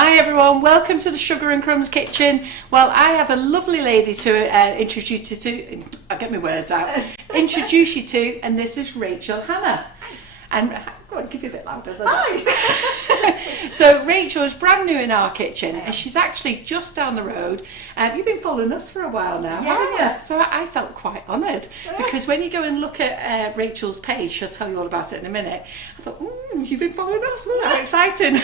Hi everyone, welcome to the Sugar and Crumbs kitchen. Well, I have a lovely lady to introduce you to, I'll get my words out, introduce you to, and this is Rachel Hanna. And go on, give you a bit louder. Hi! So Rachel is brand new in our kitchen and she's actually just down the road. You've been following us for a while now, haven't you? So I felt quite honoured because when you go and look at Rachel's page, she'll tell you all about it in a minute. I thought, you've been following us, well, that's exciting.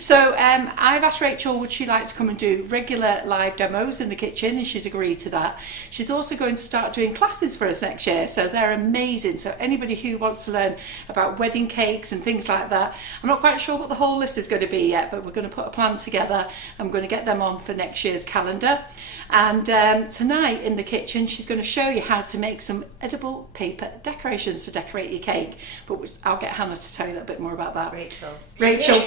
So I've asked Rachel, would she like to come and do regular live demos in the kitchen, and she's agreed to that. She's also going to start doing classes for us next year, so they're amazing. So anybody who wants to learn about wedding cakes and things like that, I'm not quite sure what the whole list is going to be yet, but we're going to put a plan together. I'm going to get them on for next year's calendar. And tonight in the kitchen, she's going to show you how to make some edible paper decorations to decorate your cake. But I'll get Hannah to tell you a little bit more about that. Rachel.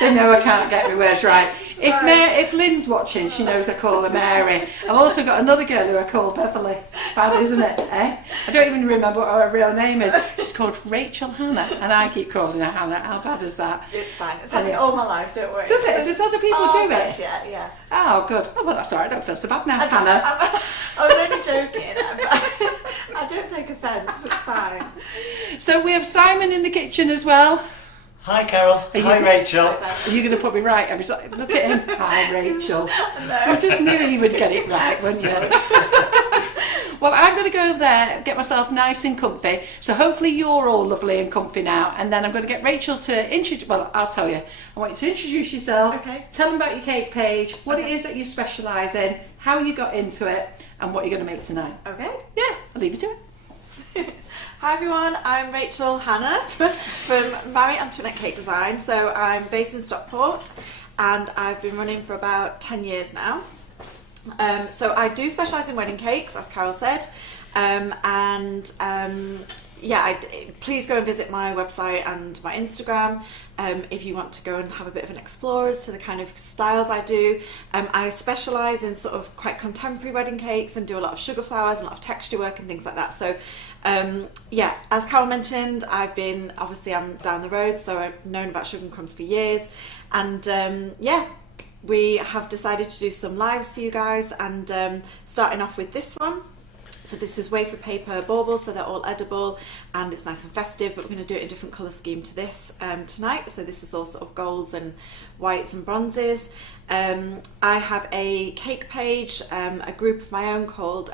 They know I can't get my words right. If Lynn's watching, she knows I call her Mary. I've also got another girl who I call Beverly. Bad, isn't it? Eh? I don't even remember what her real name is. She's called Rachel Hanna, and I keep calling her Hannah. How bad is that? It's fine. It's happened all my life, don't worry. Does it? Does other people do it? Yeah. Oh, good. Oh, well, that's all right. I don't feel so bad now, Hannah. I was only joking. I don't take offence. It's fine. So we have Simon in the kitchen as well. Hi Carol. Hi Rachel. Are you going to put me right? I was like, look at him. Hi Rachel. No. I just knew he would get it right, wouldn't you? Well, I'm going to go over there, get myself nice and comfy. So hopefully you're all lovely and comfy now. And then I'm going to get Rachel to introduce, well, I'll tell you. I want you to introduce yourself. Okay. Tell them about your cake page, what it is that you specialise in, how you got into it, and what you're going to make tonight. Okay. Yeah, I'll leave you to it. Hi everyone, I'm Rachel Hanna from Antoinette Cake Design. So I'm based in Stockport and I've been running for about 10 years now. So I do specialise in wedding cakes, as Carol said, please go and visit my website and my Instagram if you want to go and have a bit of an explore as to the kind of styles I do. I specialise in sort of quite contemporary wedding cakes and do a lot of sugar flowers and a lot of texture work and things like that. So as Carol mentioned, I'm down the road, so I've known about Sugar and Crumbs for years, and we have decided to do some lives for you guys, and starting off with this one. So this is wafer paper baubles, so they're all edible and it's nice and festive, but we're going to do it in a different colour scheme to this tonight. So this is all sort of golds and whites and bronzes. I have a cake page, a group of my own called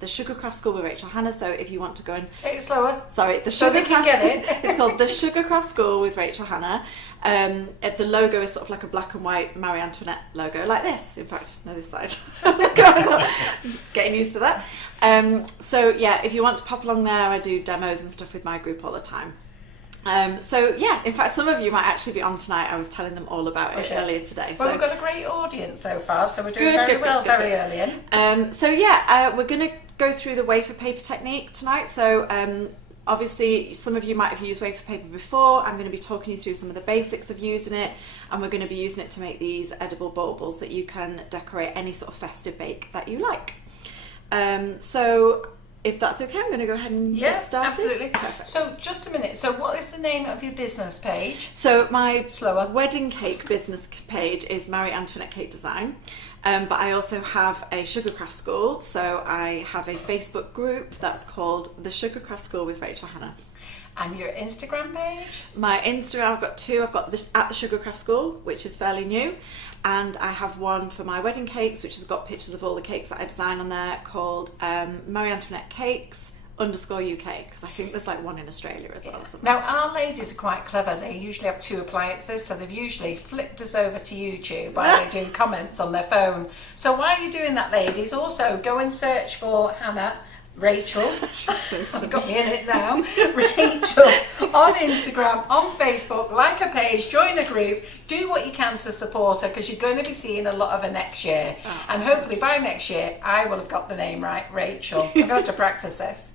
the Sugar Craft School with Rachel Hanna. So if you want to go and... Say it slower. Sorry, the So Sugar we can Craft... get it. It's called the Sugar Craft School with Rachel Hanna. The logo is sort of like a black and white Marie Antoinette logo, like this. In fact, no, this side. It's getting used to that. If you want to pop along there, I do demos and stuff with my group all the time. In fact, some of you might actually be on tonight. I was telling them all about it earlier today. Well, we've got a great audience so far, so we're doing very early in. We're going to go through the wafer paper technique tonight. So obviously, some of you might have used wafer paper before. I'm going to be talking you through some of the basics of using it, and we're going to be using it to make these edible baubles that you can decorate any sort of festive bake that you like. If that's okay, I'm going to go ahead and get started. Absolutely. Perfect. So just a minute. So what is the name of your business page? So my wedding cake business page is Marie Antoinette Cake Design, but I also have a Sugar Craft School. So I have a Facebook group that's called the Sugar Craft School with Rachel Hanna. And your Instagram page? My Instagram, I've got two. I've got at the Sugar Craft School, which is fairly new, and I have one for my wedding cakes, which has got pictures of all the cakes that I design on there, called Marie Antoinette Cakes _UK, because I think there's like one in Australia as well. Now our ladies are quite clever. They usually have two appliances, so they've usually flipped us over to YouTube while they do comments on their phone. So while you're doing that, ladies, also go and search for Hannah. Rachel, you've got me in it now. Rachel on Instagram, on Facebook, like her page, join a group, do what you can to support her, because you're going to be seeing a lot of her next year. And hopefully by next year, I will have got the name right, Rachel. I'm going to have to practice this.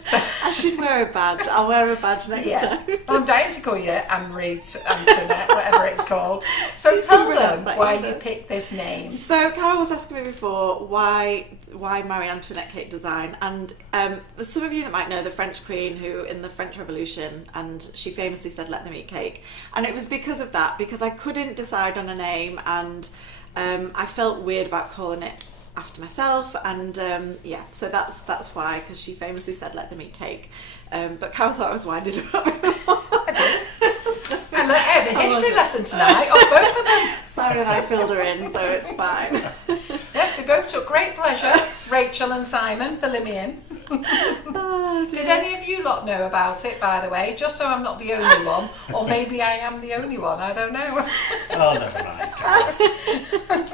So, I should wear a badge. I'll wear a badge next time. I'm dying to call you Anne-Marie Antoinette, whatever it's called. So tell them why you picked this name. So Carol was asking me before why Marie Antoinette cake design, and some of you that might know the French queen who in the French Revolution, and she famously said let them eat cake, and it was because of that, because I couldn't decide on a name, and I felt weird about calling it after myself, and so that's why, because she famously said let them eat cake, but Carol thought I was winding up. I did. And I had a history lesson tonight of both of them. Simon and I filled her in, so it's fine. Yes, they both took great pleasure, Rachel and Simon, filling me in. Oh, did any of you lot know about it, by the way, just so I'm not the only one, or maybe I am the only one, I don't know. Oh, never mind.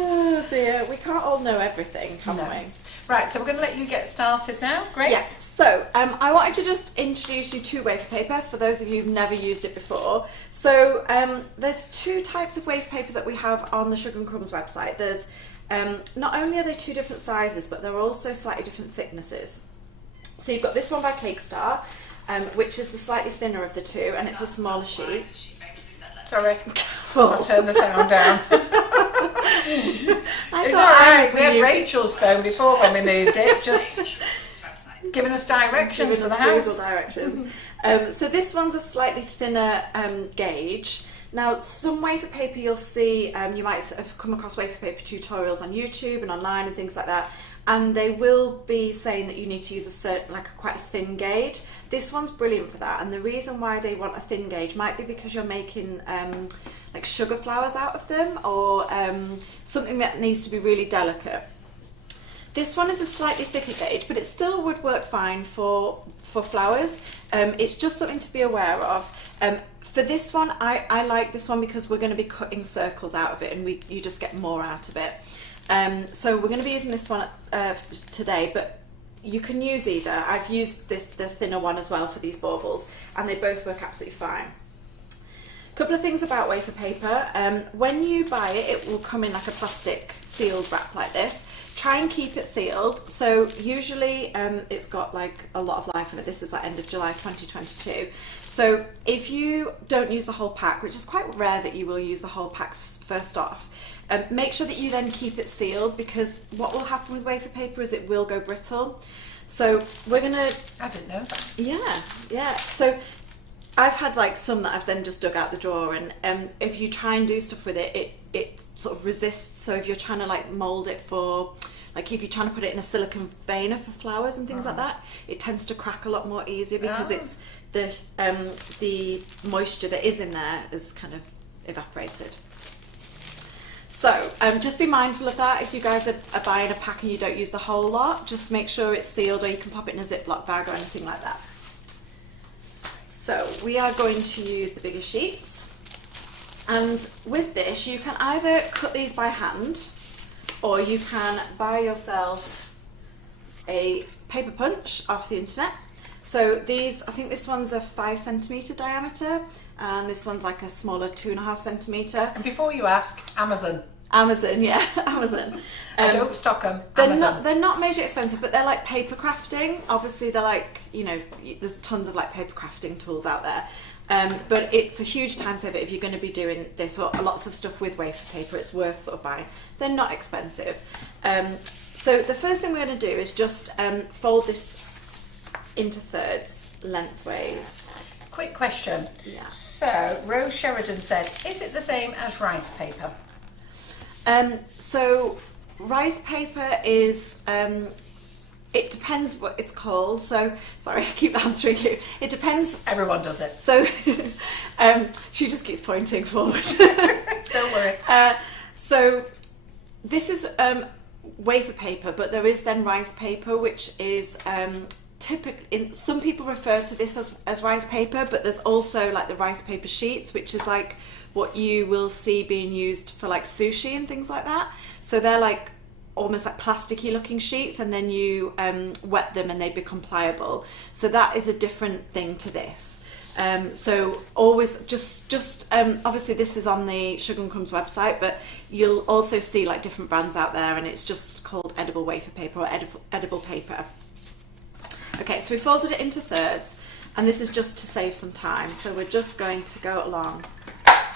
Oh dear, we can't all know everything, can we? Right, so we're going to let you get started now. Great. Yes, so I wanted to just introduce you to wafer paper for those of you who've never used it before. So there's two types of wafer paper that we have on the Sugar and Crumbs website. There's not only are they two different sizes, but they're also slightly different thicknesses. So you've got this one by Cake Star, which is the slightly thinner of the two, and it's a smaller sheet. Sorry, I'll turn the sound down. It's alright, we had Rachel's phone before when we moved it, just giving us directions to the house. Google directions. So this one's a slightly thinner gauge. Now, some wafer paper you'll see, you might have come across wafer paper tutorials on YouTube and online and things like that, and they will be saying that you need to use a certain, quite a thin gauge. This one's brilliant for that, and the reason why they want a thin gauge might be because you're making like sugar flowers out of them, or something that needs to be really delicate. This one is a slightly thicker gauge, but it still would work fine for flowers. It's just something to be aware of. For this one, I like this one because we're going to be cutting circles out of it, and you just get more out of it. So we're going to be using this one today, but you can use either. I've used the thinner one as well for these baubles, and they both work absolutely fine. Couple of things about wafer paper. When you buy it, it will come in like a plastic sealed wrap like this. Try and keep it sealed. So usually it's got like a lot of life in it. This is like end of July 2022. So if you don't use the whole pack, which is quite rare that you will use the whole pack first off, make sure that you then keep it sealed, because what will happen with wafer paper is it will go brittle. So we're gonna... I didn't know that. Yeah. So I've had like some that I've then just dug out the drawer, and if you try and do stuff with it, it sort of resists. So if you're trying to like mould it for, like if you're trying to put it in a silicone veiner for flowers and things like that, it tends to crack a lot more easier because it's the moisture that is in there is kind of evaporated. So just be mindful of that. If you guys are buying a pack and you don't use the whole lot, just make sure it's sealed, or you can pop it in a Ziploc bag or anything like that. So we are going to use the bigger sheets, and with this you can either cut these by hand, or you can buy yourself a paper punch off the internet. So these, I think this one's a 5 centimetre diameter, and this one's like a smaller 2.5 centimetre. And before you ask, Amazon. Amazon, yeah, Amazon. I don't stock them. They're not major expensive, but they're like paper crafting. Obviously, they're like, there's tons of like paper crafting tools out there. But it's a huge time saver if you're going to be doing this or lots of stuff with wafer paper. It's worth sort of buying. They're not expensive. So the first thing we're going to do is just fold this into thirds lengthways. Quick question. Yeah. So Rose Sheridan said, is it the same as rice paper? So rice paper is, it depends what it's called. So, sorry, I keep answering you. It depends. Everyone does it. So, she just keeps pointing forward. Don't worry. So, this is wafer paper, but there is then rice paper, which is typically, some people refer to this as rice paper, but there's also like the rice paper sheets, which is like what you will see being used for like sushi and things like that. So they're like almost like plasticky looking sheets, and then you wet them and they become pliable. So that is a different thing to this. So always just obviously this is on the Sugar and Crumbs website, but you'll also see like different brands out there, and it's just called Edible Wafer Paper or Edible Paper. Okay, so we folded it into thirds, and this is just to save some time. So we're just going to go along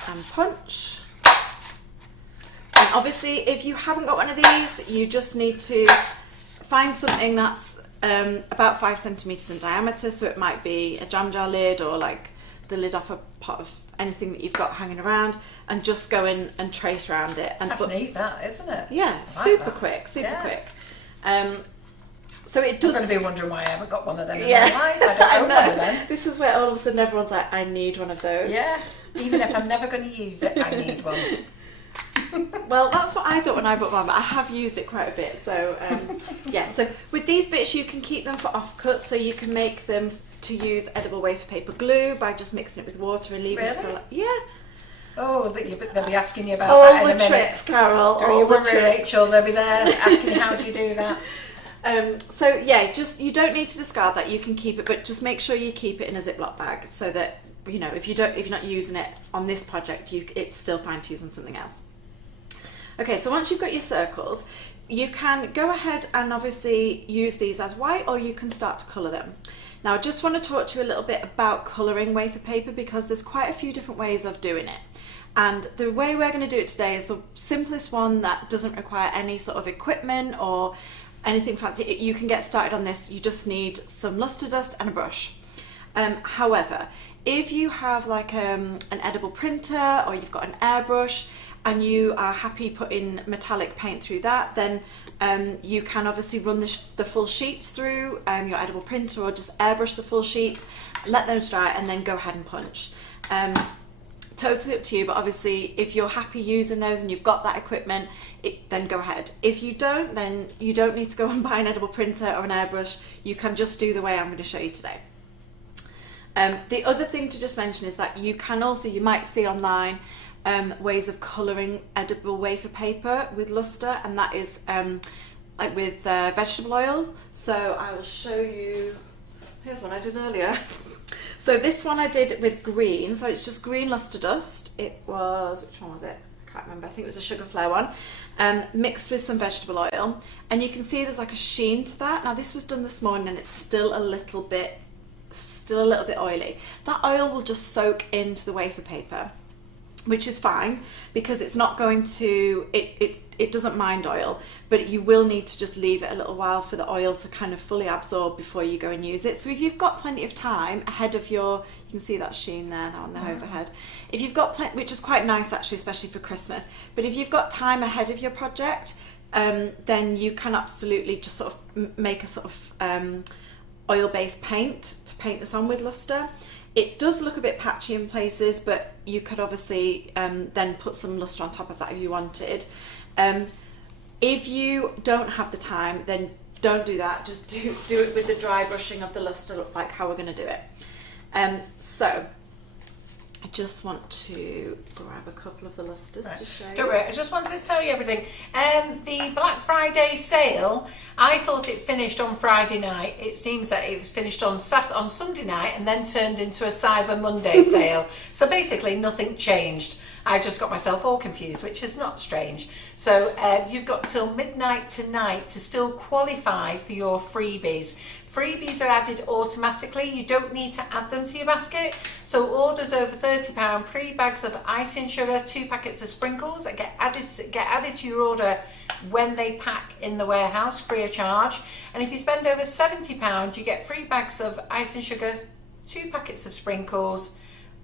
and punch. And obviously, if you haven't got one of these, you just need to find something that's about 5 centimeters in diameter. So it might be a jam jar lid, or like the lid off a pot of anything that you've got hanging around, and just go in and trace around it. And That's neat, that, isn't it? Yeah, like super that. quick, super Yeah. quick. So it does. I'm going to be wondering why I haven't got one of them in Yeah. my life. I don't know one of them. This is where all of a sudden everyone's like, I need one of those. Yeah, even if I'm never going to use it, I need one. Well, that's what I thought when I bought mine, but I have used it quite a bit. So yeah, so with these bits you can keep them for offcuts, so you can make them to use edible wafer paper glue by just mixing it with water and leaving it for yeah. Oh, they'll be asking you about All that in the a minute. tricks, Carol. Don't all you the worry, tricks. Rachel, they'll be there asking you how do you do that. So yeah, just you don't need to discard that. You can keep it, but just make sure you keep it in a Ziploc bag so that you know if you're not using it on this project, it's still fine to use on something else. Okay, so once you've got your circles, you can go ahead and obviously use these as white, or you can start to colour them. Now, I just want to talk to you a little bit about colouring wafer paper, because there's quite a few different ways of doing it. And the way we're going to do it today is the simplest one that doesn't require any sort of equipment or anything fancy. You can get started on this. You just need some luster dust and a brush. However, if you have like an edible printer, or you've got an airbrush, and you are happy putting metallic paint through that, then you can obviously run the full sheets through your edible printer, or just airbrush the full sheets, let those dry, and then go ahead and punch. Totally up to you, but obviously if you're happy using those and you've got that equipment, then go ahead. If you don't, then you don't need to go and buy an edible printer or an airbrush. You can just do the way I'm going to show you today. The other thing to just mention is that you can also, you might see online ways of colouring edible wafer paper with luster, and that is like with vegetable oil. So I will show you, here's one I did earlier. So this one I did with green, so it's just green luster dust. It was, which one was it? I can't remember, I think it was a sugar flare one, mixed with some vegetable oil. And you can see there's like a sheen to that. Now this was done this morning and it's still a little bit oily. That oil will just soak into the wafer paper, which is fine, because it's not going to, it doesn't mind oil, but you will need to just leave it a little while for the oil to kind of fully absorb before you go and use it. So if you've got plenty of time ahead of your, you can see that sheen there now on the overhead. If you've got plenty, which is quite nice actually, especially for Christmas, but if you've got time ahead of your project, then you can absolutely just sort of make a sort of oil-based paint to paint this on with luster. It does look a bit patchy in places, but you could obviously then put some luster on top of that if you wanted. If you don't have the time, then don't do that. Just do it with the dry brushing of the luster, like how we're going to do it. So I just want to grab a couple of the lusters to show you. Don't worry, I just wanted to tell you everything. The Black Friday sale, I thought it finished on Friday night. It seems that it was finished on Sunday night and then turned into a Cyber Monday sale. So basically nothing changed. I just got myself all confused, which is not strange. So you've got till midnight tonight to still qualify for your freebies. Freebies are added automatically. You don't need to add them to your basket. So orders over £30, 3 bags of icing sugar, 2 packets of sprinkles that get added to your order when they pack in the warehouse, free of charge. And if you spend over £70, you get 3 bags of icing sugar, 2 packets of sprinkles,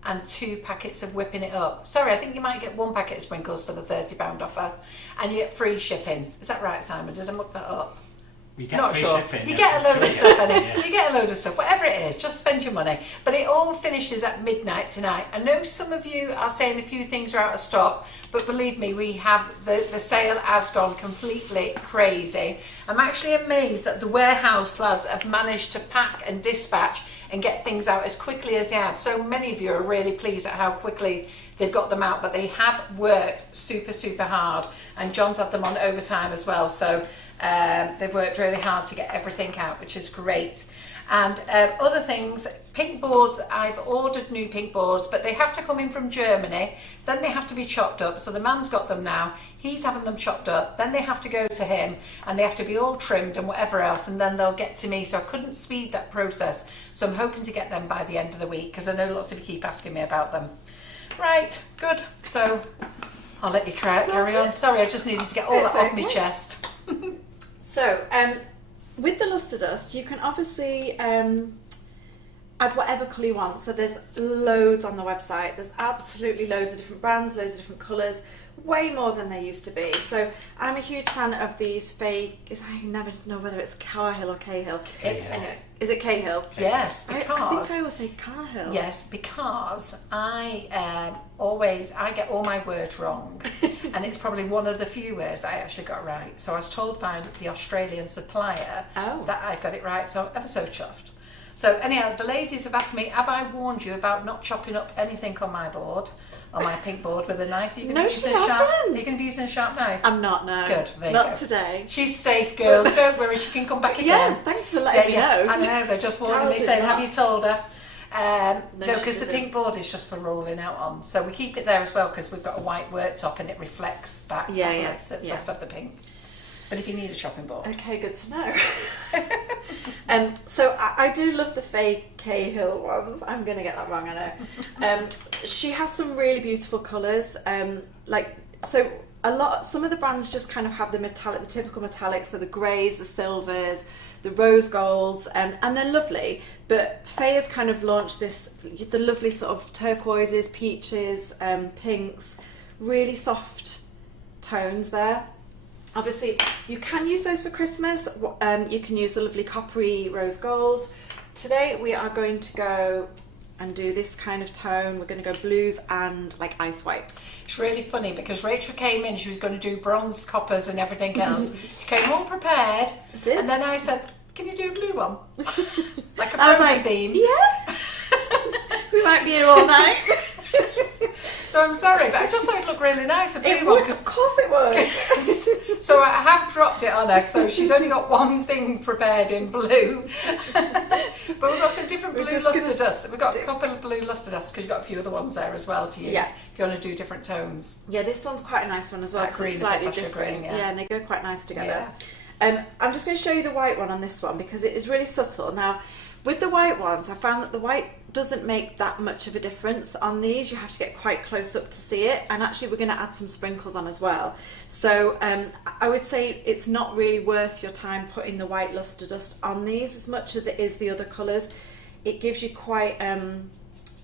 and 2 packets of whipping it up. Sorry, I think you might get 1 packet of sprinkles for the £30 offer, and you get free shipping. Is that right, Simon? Did I muck that up? You get Not free sure. shipping. You get a load of stuff in it. Yeah. You get a load of stuff, whatever it is, just spend your money. But it all finishes at midnight tonight. I know some of you are saying a few things are out of stock, but believe me, we have the sale has gone completely crazy. I'm actually amazed that the warehouse lads have managed to pack and dispatch and get things out as quickly as they have. So many of you are really pleased at how quickly they've got them out, but they have worked super, super hard. And John's had them on overtime as well. So they've worked really hard to get everything out, which is great. And other things, pink boards, I've ordered new pink boards, but they have to come in from Germany, then they have to be chopped up. So the man's got them now, he's having them chopped up, then they have to go to him and they have to be all trimmed and whatever else, and then they'll get to me. So I couldn't speed that process. So I'm hoping to get them by the end of the week, because I know lots of you keep asking me about them. Right, good. So I'll let you carry on. Sorry, I just needed to get all that off my chest. So, with the luster dust, you can obviously add whatever colour you want. So there's loads on the website. There's absolutely loads of different brands, loads of different colours, way more than there used to be. So I'm a huge fan of these fake, I never know whether it's Cahill or Cahill. Is it Cahill? Yes, because I think I always say Cahill. Yes, because I get all my words wrong, and it's probably one of the few words I actually got right. So I was told by the Australian supplier that I got it right, so I'm ever so chuffed. So anyhow, the ladies have asked me, have I warned you about not chopping up anything on my board, on my pink board with a knife? Are you going to be using a sharp knife? I'm not, no. Good, not today. She's safe, girls. Don't worry, she can come back again. Yeah, thanks for letting me know. I know, they're just warning me, saying, have you told her? No, because the pink board is just for rolling out on. So we keep it there as well, because we've got a white worktop and it reflects back. So it's supposed to have the pink. But if you need a chopping board. Okay, good to know. So I do love the fake Cahill ones. I'm going to get that wrong, I know. She has some really beautiful colours. Some of the brands just kind of have the metallic, the typical metallics, so the greys, the silvers, the rose golds, and they're lovely. But Faye has kind of launched the lovely sort of turquoises, peaches, pinks, really soft tones there. Obviously, you can use those for Christmas. You can use the lovely coppery rose gold. Today we are going to go and do this kind of tone. We're going to go blues and like ice whites. It's really funny because Rachel came in, she was going to do bronze, coppers and everything else. She came all prepared. I did. And then I said, can you do a blue one? Like a I was frozen like, theme. Yeah. We might be here all night. So I'm sorry, but I just thought it'd look really nice. A blue one. Of course it would. So I have dropped it on her, so she's only got one thing prepared in blue. But we've got some different blue luster dust. We've got a couple of blue luster dust because you've got a few other ones there as well to use if you want to do different tones. Yeah, this one's quite a nice one as well. That green, it's slightly pistachio different. green, And they go quite nice together. I'm just going to show you the white one on this one because it is really subtle. Now, with the white ones, I found that the white doesn't make that much of a difference on these. You have to get quite close up to see it, and actually we're going to add some sprinkles on as well. So I would say it's not really worth your time putting the white luster dust on these as much as it is the other colours. It gives you quite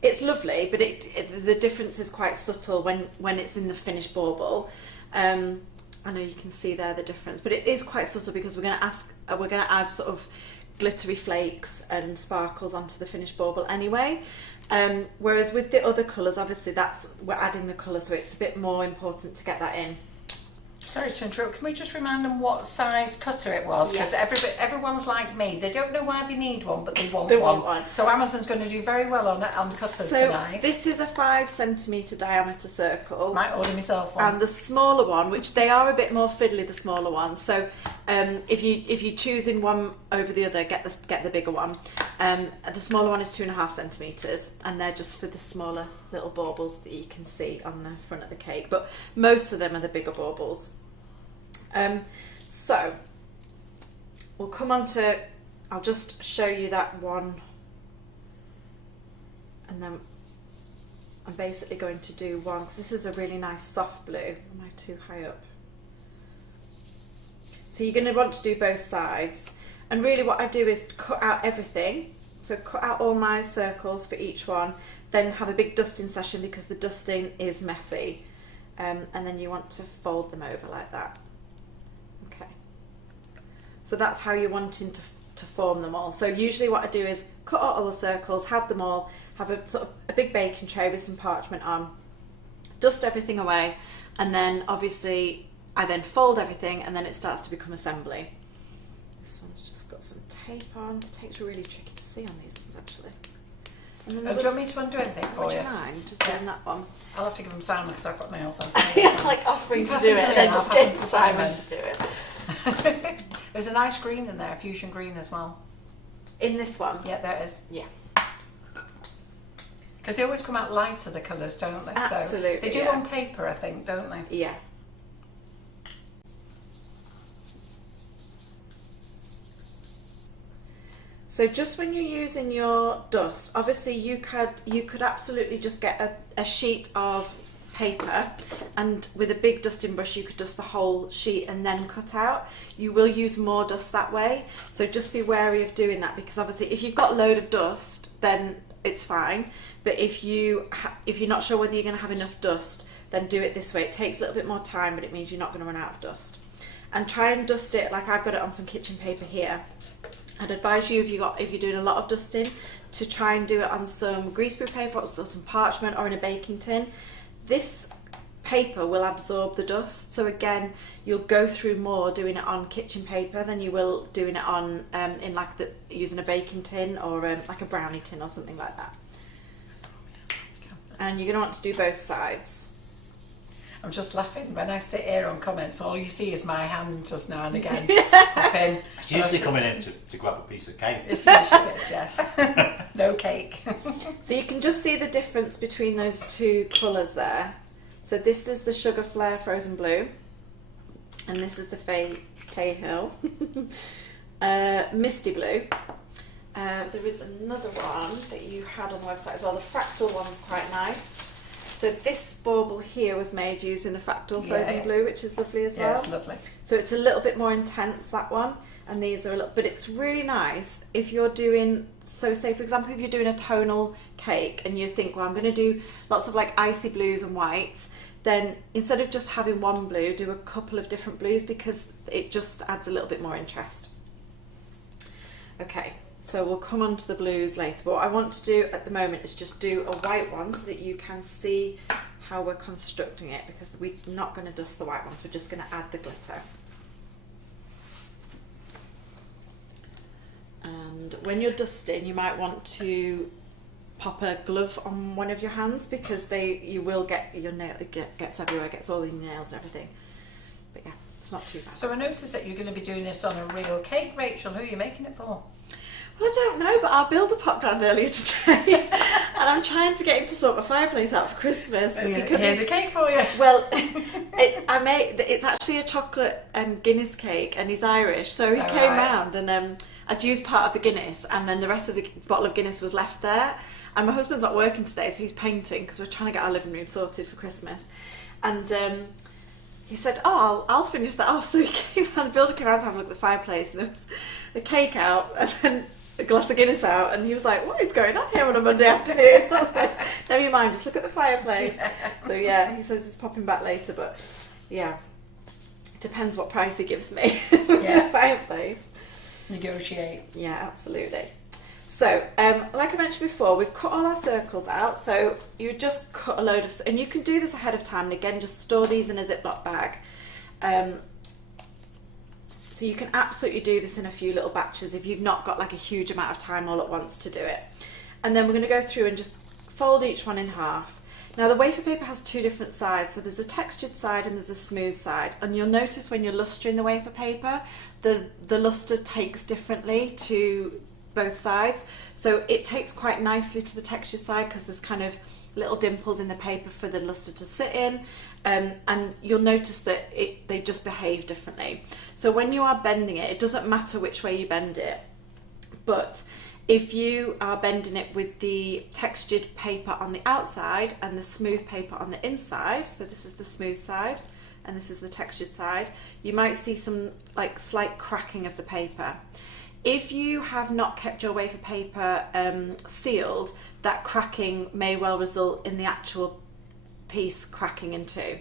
it's lovely, but the difference is quite subtle when it's in the finished bauble. I know you can see there the difference, but it is quite subtle because we're going to add sort of glittery flakes and sparkles onto the finished bauble anyway. Whereas with the other colours, obviously we're adding the colour, so it's a bit more important to get that in. Sorry to interrupt, can we just remind them what size cutter it was? Because everyone's like me, they don't know why they need one, but they want one. So Amazon's going to do very well on cutters tonight. This is a 5 cm diameter circle. Might order myself one. And the smaller one, which they are a bit more fiddly, the smaller ones. So if you choosing one over the other, get the bigger one. The smaller one is 2.5 centimeters, and they're just for the smaller little baubles that you can see on the front of the cake. But most of them are the bigger baubles. So we'll come on to, I'll just show you that one, and then I'm basically going to do one, because this is a really nice soft blue. Am I too high up? So you're going to want to do both sides, and really what I do is cut out everything. So cut out all my circles for each one, then have a big dusting session because the dusting is messy, and then you want to fold them over like that. Okay, so that's how you're wanting to form them all. So usually what I do is cut out all the circles, have them all, have a sort of a big baking tray with some parchment on, dust everything away, and then obviously I then fold everything, and then it starts to become assembly. This one's just got some tape on. Tape's really tricky to see on these ones actually. And then do you want me to undo anything for you? Would you mind just doing that one? I'll have to give them Simon because I've got nails on. Like offering to do it, and and then I'll just pass it getting to Simon to do it. There's a nice green in there, a fusion green as well. In this one? Yeah, there it is. Yeah. Because they always come out lighter, the colours, don't they? Absolutely. So they do yeah. on paper, I think, don't they? Yeah. So just when you're using your dust, obviously you could absolutely just get a sheet of paper, and with a big dusting brush you could dust the whole sheet and then cut out. You will use more dust that way, so just be wary of doing that, because obviously if you've got a load of dust then it's fine, but if you're not sure whether you're going to have enough dust, then do it this way. It takes a little bit more time, but it means you're not going to run out of dust. And try and dust it like I've got it on some kitchen paper here. I'd advise you, if you're doing a lot of dusting, to try and do it on some greaseproof paper or some parchment or in a baking tin. This paper will absorb the dust, so again you'll go through more doing it on kitchen paper than you will doing it on in like using a baking tin or like a brownie tin or something like that. And you're going to want to do both sides. I'm just laughing when I sit here on comments. All you see is my hand just now and again popping. It's usually coming in to grab a piece of cake. It's usually it, yeah. No cake. So you can just see the difference between those two colours there. So this is the Sugar Flare Frozen Blue, and this is the Cahill Misty Blue. There is another one that you had on the website as well. The Fractal one's quite nice. So this bauble here was made using the Fractal Frozen Blue, which is lovely as well. Yeah, it's lovely. So it's a little bit more intense, that one, and these are a little, but it's really nice if you're doing, so say for example if you're doing a tonal cake and you think, well, I'm going to do lots of like icy blues and whites, then instead of just having one blue, do a couple of different blues, because it just adds a little bit more interest. Okay. So we'll come on to the blues later, but what I want to do at the moment is just do a white one so that you can see how we're constructing it, because we're not going to dust the white ones, we're just going to add the glitter. And when you're dusting, you might want to pop a glove on one of your hands, because you will get your nail, it gets everywhere, gets all in your nails and everything. But yeah, it's not too bad. So I noticed that you're going to be doing this on a real cake, Rachel. Who are you making it for? Well, I don't know, but our builder popped round earlier today and I'm trying to get him to sort my fireplace out for Christmas. Because here's a cake for you. Well, it's actually a chocolate Guinness cake, and he's Irish, so he came round and I'd used part of the Guinness, and then the rest of the bottle of Guinness was left there. And my husband's not working today, so he's painting, because we're trying to get our living room sorted for Christmas. And he said, oh, I'll finish that off. So he came round, the builder came round to have a look at the fireplace, and there was a cake out and then a glass of Guinness out, and he was like, what is going on here on a Monday afternoon? I was like, never mind, just look at the fireplace. So yeah, he says he's popping back later, but yeah, it depends what price he gives me for the fireplace. Negotiate. Yeah, absolutely. So, like I mentioned before, we've cut all our circles out, so you just cut a load of, and you can do this ahead of time, and again, just store these in a Ziploc bag. So you can absolutely do this in a few little batches if you've not got like a huge amount of time all at once to do it. And then we're going to go through and just fold each one in half. Now the wafer paper has two different sides, so there's a textured side and there's a smooth side, and you'll notice when you're lustering the wafer paper, the luster takes differently to both sides. So it takes quite nicely to the textured side because there's kind of little dimples in the paper for the luster to sit in, and you'll notice that they just behave differently. So when you are bending it, it doesn't matter which way you bend it, but if you are bending it with the textured paper on the outside and the smooth paper on the inside, so this is the smooth side and this is the textured side, you might see some like slight cracking of the paper. If you have not kept your wafer paper sealed, that cracking may well result in the actual piece cracking in two.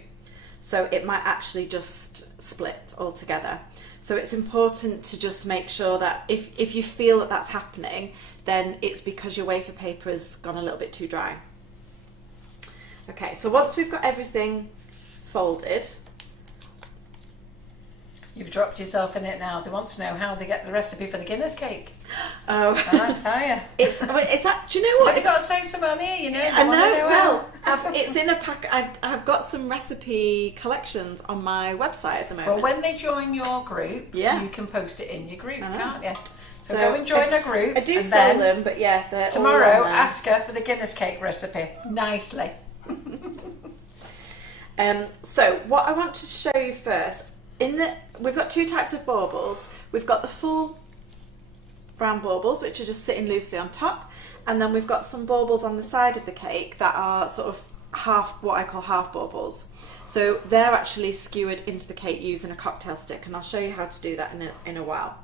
So it might actually just split altogether. So it's important to just make sure that if you feel that that's happening, then it's because your wafer paper has gone a little bit too dry. Okay, so once we've got everything folded, You've dropped yourself in it now. They want to know how they get the recipe for the Guinness cake. Oh, I tell you. it's do you know what? You've got to save some money, you know. I know. Well, it's in a pack. I've got some recipe collections on my website at the moment. well, when they join your group, Yeah. you can post it in your group, I know. can't you? So go and join a group. I do and sell then them, but yeah, they're tomorrow, all on there. ask her for the Guinness cake recipe nicely. So what I want to show you first, we've got two types of baubles. We've got the full brown baubles, which are just sitting loosely on top, and then we've got some baubles on the side of the cake that are sort of what I call half baubles. So they're actually skewered into the cake using a cocktail stick, and I'll show you how to do that in a while.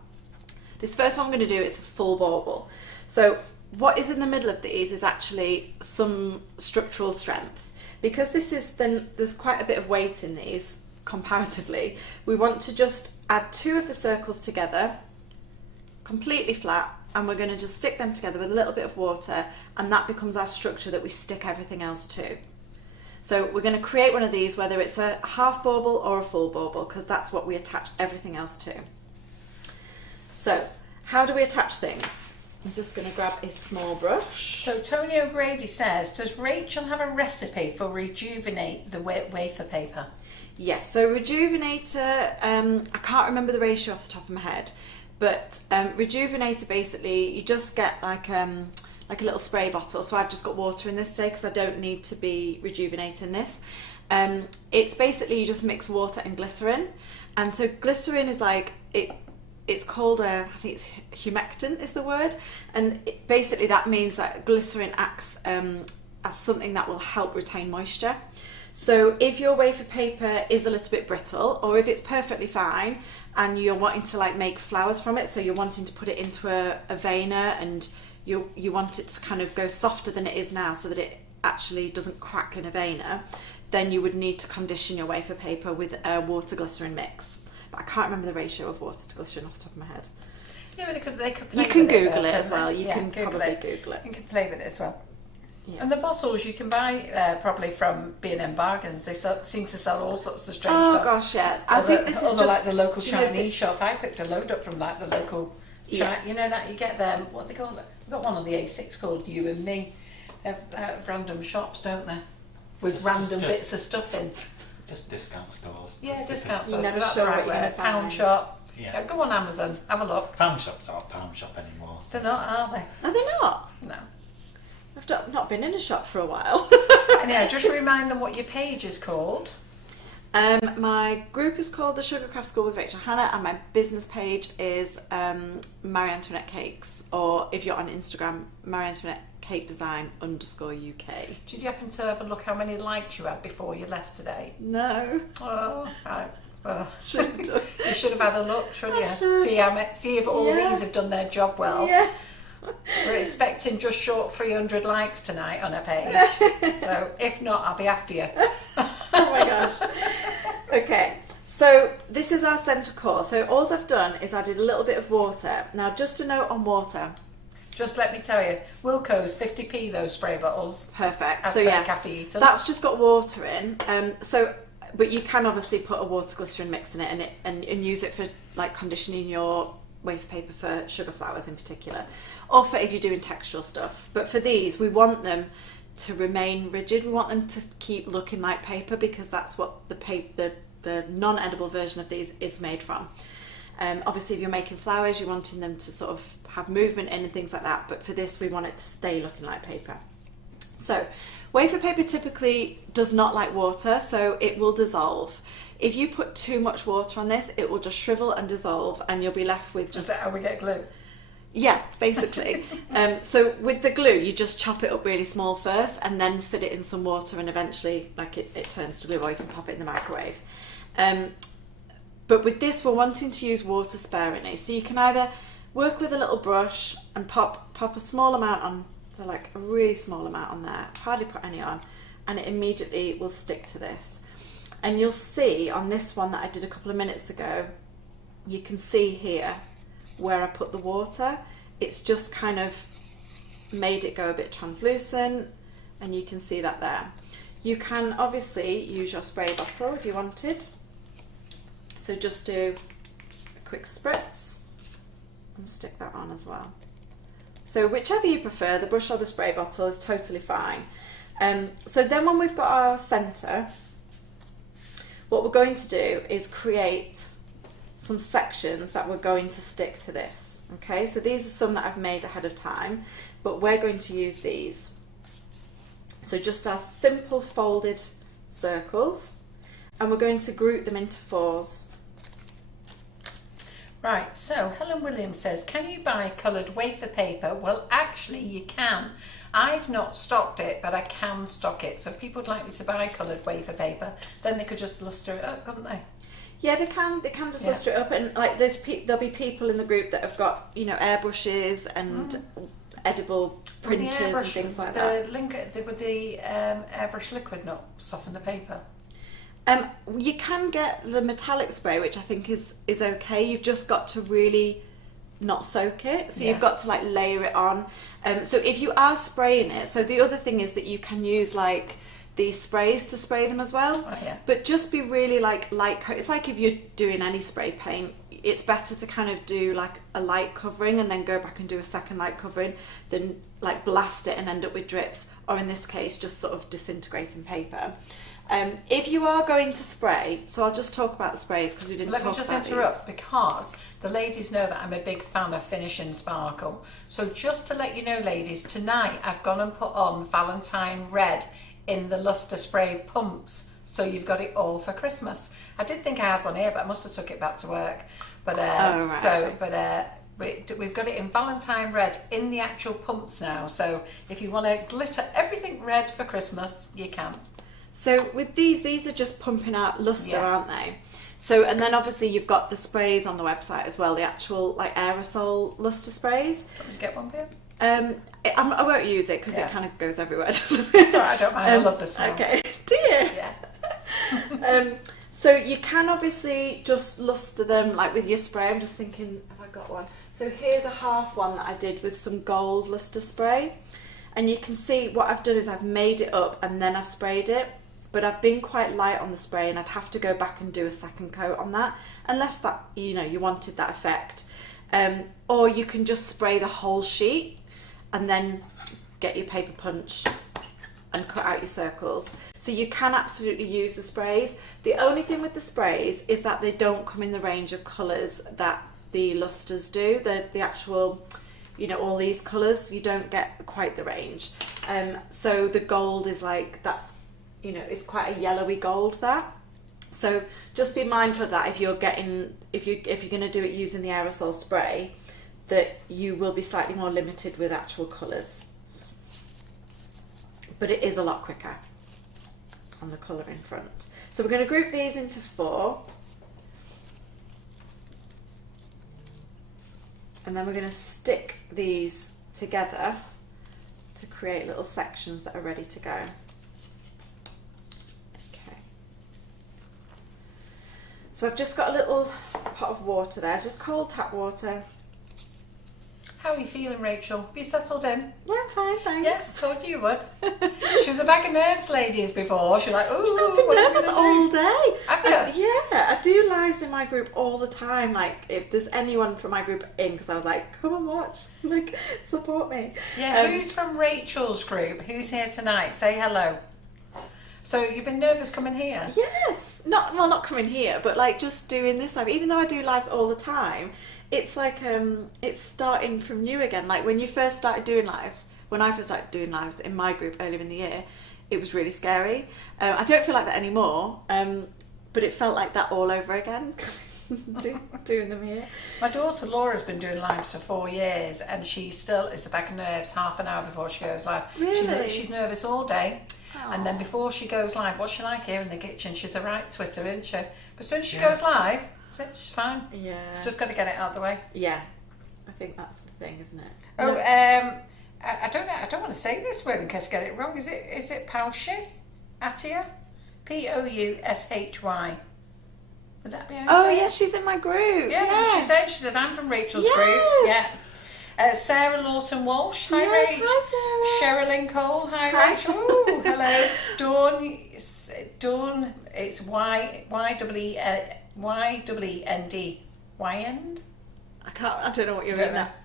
This first one I'm going to do is a full bauble. So what is in the middle of these is actually some structural strength. Because there's quite a bit of weight in these comparatively, we want to just add two of the circles together, completely flat, and we're going to just stick them together with a little bit of water, and that becomes our structure that we stick everything else to. So we're going to create one of these, whether it's a half bauble or a full bauble, because that's what we attach everything else to. So how do we attach things? I'm just going to grab a small brush. So Tony O'Grady says, does Rachel have a recipe for rejuvenate the wafer paper? Yes, so Rejuvenator, I can't remember the ratio off the top of my head, but Rejuvenator basically, you just get like a little spray bottle. So I've just got water in this today because I don't need to be rejuvenating this. It's basically you just mix water and glycerin, and so glycerin is like it's called I think it's humectant is the word, and basically that means that glycerin acts as something that will help retain moisture. So if your wafer paper is a little bit brittle, or if it's perfectly fine and you're wanting to like make flowers from it, so you're wanting to put it into a veiner and you want it to kind of go softer than it is now so that it actually doesn't crack in a veiner, then you would need to condition your wafer paper with a water glycerin mix. But I can't remember the ratio of water to glycerin off the top of my head. Yeah, but they could you can Google it as well. You can probably Google it. You can play with it as well. Yeah. And the bottles you can buy probably from B&M Bargains. They seem to sell all sorts of strange Oh stuff. gosh, yeah. I think this is just like the local you know, Chinese shop. I picked a load up from like the local. Yeah. You know that you get them. What they call it? We've got one on the A6 called You and Me. They have random shops, don't they? With random bits of stuff in. Just discount stores. Yeah, discount You stores. never That's sure the right what you're word. gonna Pound find. shop. Yeah. Go on Amazon. Have a look. Pound shops aren't pound shop anymore. They're not, are they? Are they not? No. I've not been in a shop for a while. Anyhow, just remind them what your page is called. My group is called the Sugarcraft School with Rachel Hanna, and my business page is Marie Antoinette Cakes, or if you're on Instagram, Marie Antoinette Cake Design _UK. Did you happen to have a look how many likes you had before you left today? No. Oh, Shouldn't have. you should have had a look, shouldn't I you? should. See if all Yeah. these have done their job well. Yeah. We're expecting just short 300 likes tonight on a page. So if not, I'll be after you. Oh my gosh. Okay, so this is our centre core. So all I've done is added a little bit of water. Now, just a note on water. Just let me tell you, Wilco's 50p those spray bottles. Perfect. As So per yeah, Cafe Eaton. that's just got water in. But you can obviously put a water glycerin mix in it and use it for like conditioning your wafer paper for sugar flowers in particular, or for if you're doing textural stuff. But for these, we want them to remain rigid. We want them to keep looking like paper because that's what the non-edible version of these is made from. Obviously, if you're making flowers, you're wanting them to sort of have movement in and things like that. But for this, we want it to stay looking like paper. So wafer paper typically does not like water, so it will dissolve. If you put too much water on this, it will just shrivel and dissolve, and you'll be left with just... Is that how we get glue? Yeah, basically. So with the glue, you just chop it up really small first, and then sit it in some water, and eventually, like it turns to glue, or you can pop it in the microwave. But with this, we're wanting to use water sparingly, so you can either work with a little brush and pop a small amount on, so like a really small amount on there, hardly put any on, and it immediately will stick to this. And you'll see on this one that I did a couple of minutes ago, you can see here where I put the water, it's just kind of made it go a bit translucent, and you can see that there. You can obviously use your spray bottle if you wanted. So just do quick spritz and stick that on as well. So whichever you prefer, the brush or the spray bottle is totally fine. So then when we've got our centre, what we're going to do is create some sections that we're going to stick to this. Okay, so these are some that I've made ahead of time, but we're going to use these. So just our simple folded circles, and we're going to group them into 4s. Right, so Helen Williams says, can you buy coloured wafer paper? Well, actually you can. I've not stocked it, but I can stock it. So if people would like me to buy coloured wafer paper, then they could just lustre it up, couldn't they? Yeah, they can just lustre it up, and like there'll be people in the group that have got, you know, airbrushes and edible printers and things like that. Would the airbrush liquid not soften the paper? You can get the metallic spray, which I think is okay. You've just got to really not soak it, so you've got to like layer it on. So if you are spraying it, so the other thing is that you can use like these sprays to spray them as well. Oh, yeah. But just be really like light coat. It's like if you're doing any spray paint, it's better to kind of do like a light covering and then go back and do a second light covering than like blast it and end up with drips, or in this case just sort of disintegrating paper. If you are going to spray, so I'll just talk about the sprays because we didn't talk about these. Let me just interrupt because the ladies know that I'm a big fan of finish and sparkle. So just to let you know, ladies, tonight I've gone and put on Valentine Red in the luster spray pumps. So you've got it all for Christmas. I did think I had one here, but I must have took it back to work. But we've got it in Valentine Red in the actual pumps now. So if you want to glitter everything red for Christmas, you can. So with these are just pumping out luster, aren't they? So, and then obviously you've got the sprays on the website as well, the actual like aerosol luster sprays. Did you get one for you? I won't use it because it kind of goes everywhere. I don't mind. I love the smell. Okay, do you? Yeah. So you can obviously just luster them like with your spray. I'm just thinking, have I got one? So here's a half one that I did with some gold luster spray, and you can see what I've done is I've made it up and then I've sprayed it. But I've been quite light on the spray, and I'd have to go back and do a second coat on that, unless that, you know, you wanted that effect. Or you can just spray the whole sheet and then get your paper punch and cut out your circles. So you can absolutely use the sprays. The only thing with the sprays is that they don't come in the range of colours that the lusters do. The actual, you know, all these colours, you don't get quite the range. So the gold is like, that's, you know, it's quite a yellowy gold, that. So just be mindful of that if you're going to do it using the aerosol spray, that you will be slightly more limited with actual colours. But it is a lot quicker on the colour in front. So we're going to group these into 4. And then we're going to stick these together to create little sections that are ready to go. So I've just got a little pot of water there, just cold tap water. How are you feeling, Rachel? Have you settled in? Yeah, I'm fine, thanks. Yeah, thought you would. She was a bag of nerves, ladies, before. She was like, oh, I've been nervous all day. Have you? Yeah, I do lives in my group all the time. Like, if there's anyone from my group in, because I was like, come and watch, like, support me. Yeah, who's from Rachel's group? Who's here tonight? Say hello. So you've been nervous coming here? Yes. Not coming here, but like just doing this live. Even though I do lives all the time, it's like it's starting from new again. Like when you first started doing lives, when I first started doing lives in my group earlier in the year, it was really scary. I don't feel like that anymore, but it felt like that all over again. Doing them here. My daughter Laura's been doing lives for 4 years, and she still is the back of nerves half an hour before she goes live. Really? She's nervous all day. Aww. And then before she goes live, what's she like here in the kitchen? She's a right Twitter, isn't she? But as soon as she goes live, she's fine. Yeah. She's just got to get it out of the way. Yeah. I think that's the thing, isn't it? Oh, no. I don't know. I don't want to say this word in case I get it wrong. Is it Paushy? Atia? Poushy. Would that be how you say yeah, it? She's in my group. Yeah, yes. she said I'm from Rachel's yes. group. Yeah. Sarah Lawton Walsh, hi yes, Rach. Hi Sherilyn Cole, hi Sarah. Rach. Ooh, hello. Dawn, it's Y-E-E-N-D. Wyend? I don't know what you're reading at.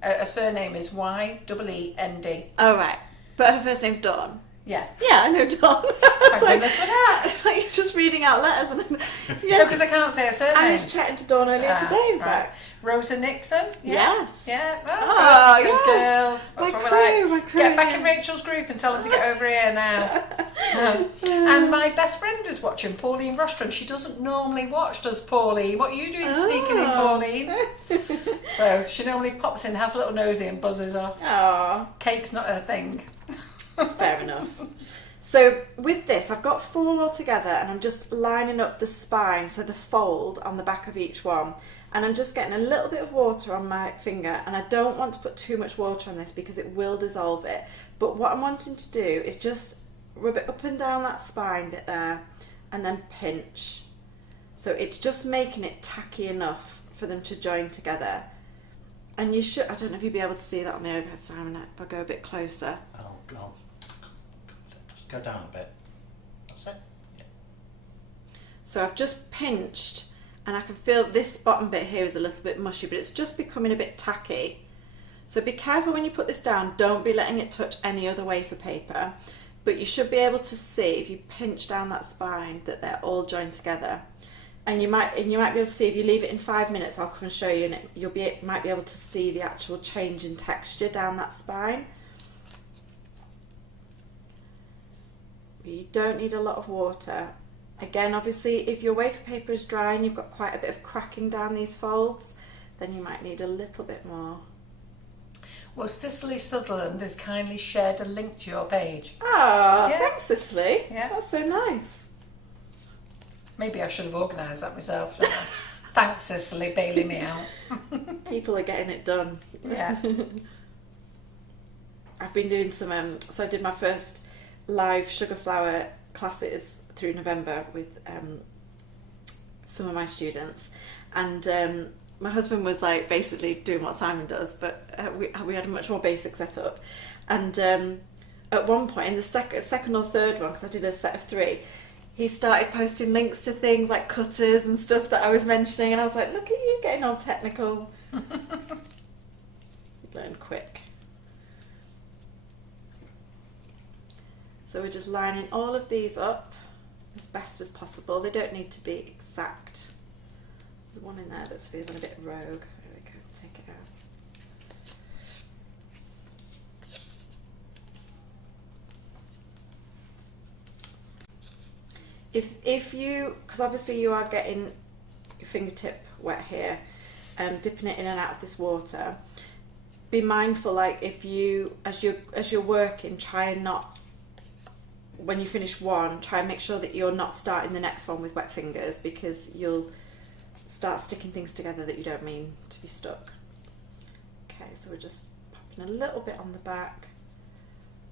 Her surname is Y-E-E-N-D. Oh, right. But her first name's Dawn. Yeah. Yeah, I know Dawn. Thank goodness for that. Like you're just reading out letters. And then, No, because I can't say her surname. I was chatting to Dawn earlier today, in fact. Rosa Nixon? Yeah. Yes. Yeah. Oh, good girls. That's my what crew, we like. my crew. Get back in Rachel's group and tell them to get over here now. And my best friend is watching, Pauline Rostron. She doesn't normally watch, does Pauline? What are you doing sneaking in, Pauline? So she normally pops in, has a little nosy and buzzes off. Oh. Cake's not her thing. Fair enough. So with this, I've got 4 altogether, and I'm just lining up the spine, so the fold on the back of each one. And I'm just getting a little bit of water on my finger, and I don't want to put too much water on this because it will dissolve it. But what I'm wanting to do is just rub it up and down that spine bit there, and then pinch. So it's just making it tacky enough for them to join together. And you should, I don't know if you'll be able to see that on the overhead, Simon, if I go a bit closer. Oh, God. Just go down a bit. That's it. Yeah. So I've just pinched, and I can feel this bottom bit here is a little bit mushy, but it's just becoming a bit tacky. So be careful when you put this down, don't be letting it touch any other wafer paper, but you should be able to see, if you pinch down that spine, that they're all joined together. And you might be able to see, if you leave it in 5 minutes, I'll come and show you, and might be able to see the actual change in texture down that spine. You don't need a lot of water. Again, obviously, if your wafer paper is dry and you've got quite a bit of cracking down these folds, then you might need a little bit more. Well, Cicely Sutherland has kindly shared a link to your page. Ah, Yeah. thanks, Cicely. Yeah. That's so nice. Maybe I should have organised that myself, shouldn't I? Thanks, Cicely, bailing me out. People are getting it done. Yeah. I've been doing some, so I did my first live sugar flour classes through November with some of my students, and my husband was like basically doing what Simon does, but we had a much more basic setup. And at one point in the second or third one, because I did a set of 3, he started posting links to things like cutters and stuff that I was mentioning, and I was like, look at you getting all technical. Learn quick. So we're just lining all of these up as best as possible. They don't need to be exact. There's one in there that's feeling a bit rogue. There we go, take it out. If you, because obviously you are getting your fingertip wet here, dipping it in and out of this water, be mindful, like if you, as you're working, try and not, when you finish one, try and make sure that you're not starting the next one with wet fingers, because you'll start sticking things together that you don't mean to be stuck. Okay, so we're just popping a little bit on the back,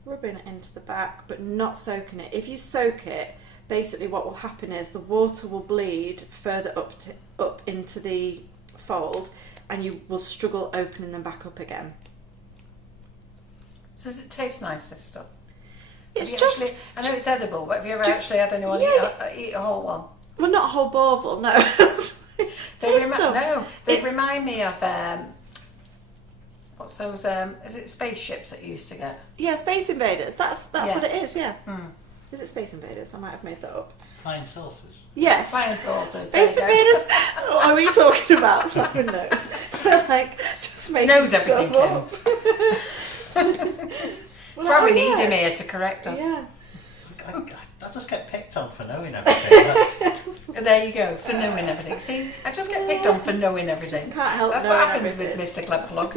rubbing it into the back, but not soaking it. If you soak it, basically what will happen is the water will bleed further up into the fold, and you will struggle opening them back up again. So does it taste nice, this stuff? It's just... Actually, I know it's edible, but have you ever actually had anyone eat a whole one? Well, not a whole bauble, no. They remind me of... what's those... is it spaceships that you used to get? Yeah, Space Invaders. That's what it is, yeah. Mm. Is it Space Invaders? I might have made that up. Flying saucers. Yes. Flying saucers. Space Invaders. What are we talking about? Simon knows. Like, just making knows everything, stuff up. That's why we need him here to correct us. Yeah. I just get picked on for knowing everything. There you go, for knowing everything. See, I just get picked on for knowing everything. Can't help That's what happens with Mr. Clever Clogs.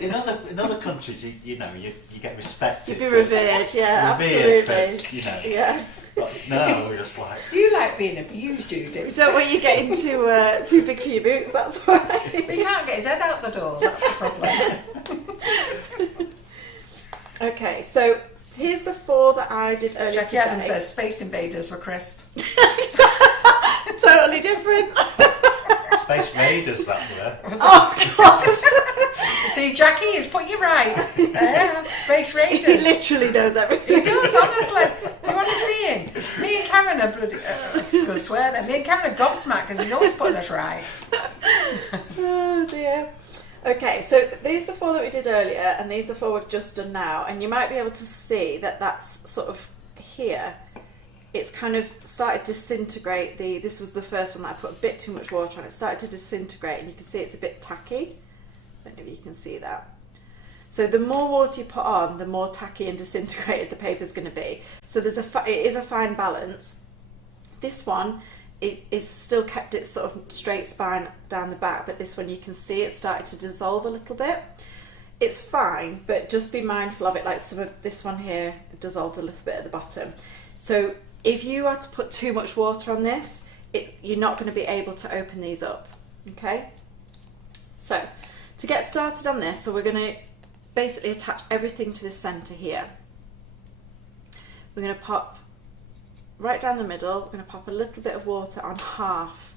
In other countries, you get respected. You'd be revered, yeah, absolutely. For, yeah. But no, we're just like... You like being abused, you do. We don't want you getting too big for your boots, that's why. But he can't get his head out the door, that's the problem. Okay, so here's the 4 that I did earlier Jackie today. Adams says Space Invaders were crisp. Totally different. Space Raiders, that were. Oh, God. See, Jackie has put you right. Space Raiders. He literally knows everything. He does, honestly. You want to you see him? Me and Karen are bloody... I was just going to swear then. Me and Karen are gobsmacked because he's always putting us right. Oh dear. Okay, so these are the 4 that we did earlier, and these are the 4 we've just done now, and you might be able to see that that's sort of here. It's kind of started to disintegrate. This was the first one that I put a bit too much water on. It started to disintegrate, and you can see it's a bit tacky. I don't know if you can see that. So the more water you put on, the more tacky and disintegrated the paper's going to be. So it is a fine balance. This one is still kept its sort of straight spine down the back, but this one you can see it started to dissolve a little bit. It's fine, but just be mindful of it. Like some of this one here dissolved a little bit at the bottom. So if you are to put too much water on this, you're not going to be able to open these up. Okay? So to get started on this, so we're going to basically attach everything to this centre here. We're going to pop right down the middle. We're going to pop a little bit of water on half,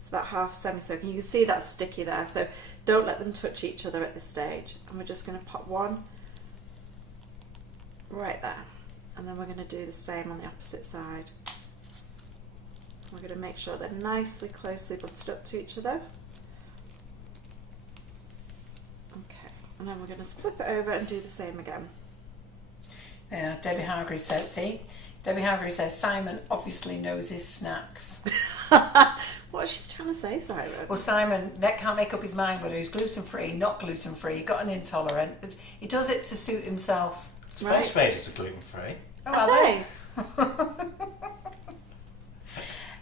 so that half semicircle. You can see that's sticky there, so don't let them touch each other at this stage. And we're just going to pop one right there, and then we're going to do the same on the opposite side. We're going to make sure they're nicely closely butted up to each other. Okay, and then we're going to flip it over and do the same again. Yeah, Debbie Hargreaves says, see? Debbie Hargreaves says, Simon obviously knows his snacks. What is she trying to say, Simon? Well, Simon can't make up his mind whether he's gluten-free, not gluten-free, got an intolerant. He does it to suit himself. Space Raiders are gluten-free. Oh, are they?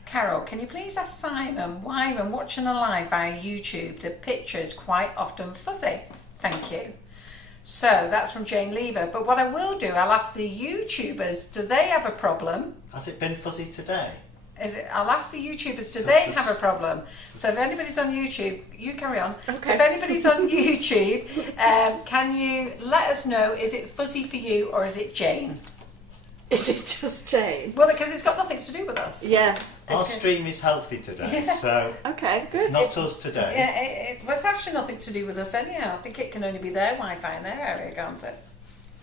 Carol, can you please ask Simon why when watching a live via YouTube, the picture is quite often fuzzy? Thank you. So that's from Jane Lever. But what I will do, I'll ask the YouTubers, do they have a problem? Has it been fuzzy today? I'll ask the YouTubers, do they have a problem? So if anybody's on YouTube, you carry on. Okay. So if anybody's on YouTube, can you let us know, is it fuzzy for you or is it Jane? Is it just Jane? Well, because it's got nothing to do with us. Yeah. Our stream is healthy today, so Okay, good. it's not us today. Yeah, well, it's actually nothing to do with us anyhow. I think it can only be their Wi-Fi in their area, can't it?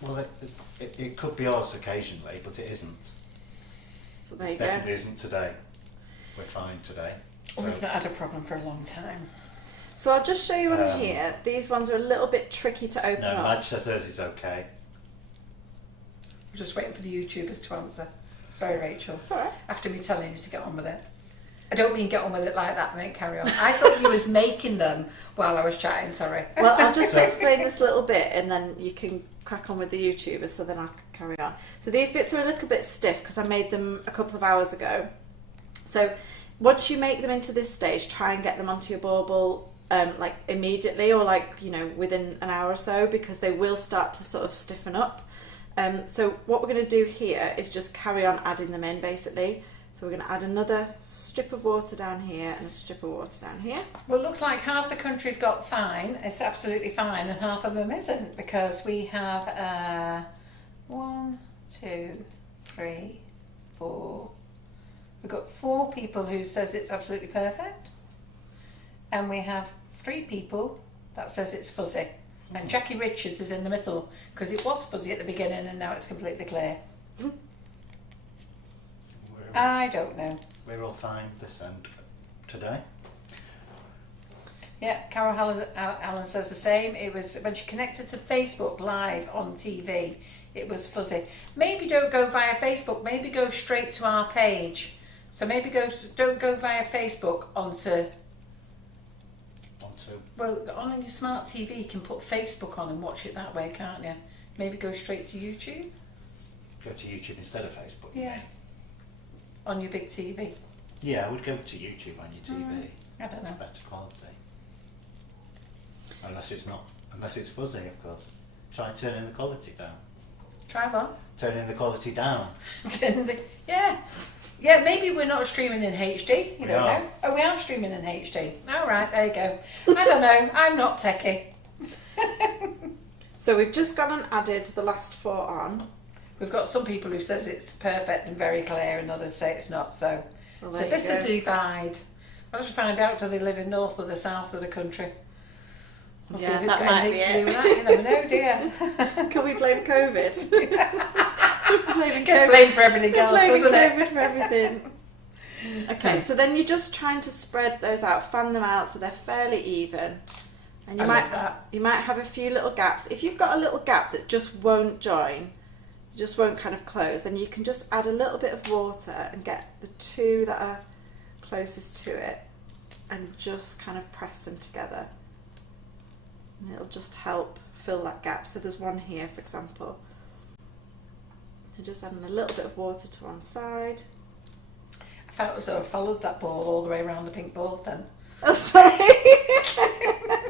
Well, it could be ours occasionally, but it isn't. So there It you go. definitely isn't today. We're fine today. So, We've not had a problem for a long time. So I'll just show you on here. These ones are a little bit tricky to open no, up. Madge says hers is okay. We're just waiting for the YouTubers to answer. Sorry, Rachel. It's all right. After me telling you to get on with it. I don't mean get on with it like that, mate. Carry on. I thought you was making them while I was chatting. Sorry. Well, I'll just explain this little bit and then you can crack on with the YouTubers, so then I can carry on. So these bits are a little bit stiff because I made them a couple of hours ago. So once you make them into this stage, try and get them onto your bauble like immediately or like, you know, within an hour or so, because they will start to sort of stiffen up. So what we're going to do here is just carry on adding them in basically. So we're going to add another strip of water down here and a strip of water down here. Well, it looks like half the country's got fine, it's absolutely fine, and half of them isn't, because we have 1, 2, 3, 4. We've got 4 people who says it's absolutely perfect, and we have 3 people that says it's fuzzy. And Jackie Richards is in the middle because it was fuzzy at the beginning and now it's completely clear. I don't know. We're all fine this end today. Yeah, Carol Allen says the same. It was when she connected to Facebook Live on TV, it was fuzzy. Maybe don't go via Facebook, maybe go straight to our page. So maybe don't go via Facebook onto... Well, on your smart TV you can put Facebook on and watch it that way, can't you? Maybe go straight to YouTube? Go to YouTube instead of Facebook? Yeah. On your big TV? Yeah, I would go to YouTube on your TV. I don't know. Better quality. Unless it's fuzzy, of course. Try turning the quality down. Try what? Turning the quality down. Yeah, maybe we're not streaming in HD, you We don't are. know. Oh, we are streaming in HD. All right, there you go. I don't know, I'm not techie. So we've just gone and added the last 4 on. We've got some people who says it's perfect and very clear and others say it's not, so Well, it's a there bit you of go. divide. I'll just find out, do they live in north or the south of the country? We'll see Yeah, if it's that got might anything be to do it. with that, you never know, do you? Can we blame COVID? Gets blamed for everything else, doesn't it? For everything. Okay, so then you're just trying to spread those out, fan them out so they're fairly even. And you might have a few little gaps. If you've got a little gap that just won't join, just won't kind of close, then you can just add a little bit of water and get the two that are closest to it and just kind of press them together. And it'll just help fill that gap. So there's one here, for example. And just adding a little bit of water to one side. I felt as though I followed that ball all the way around the pink board then. Oh, sorry.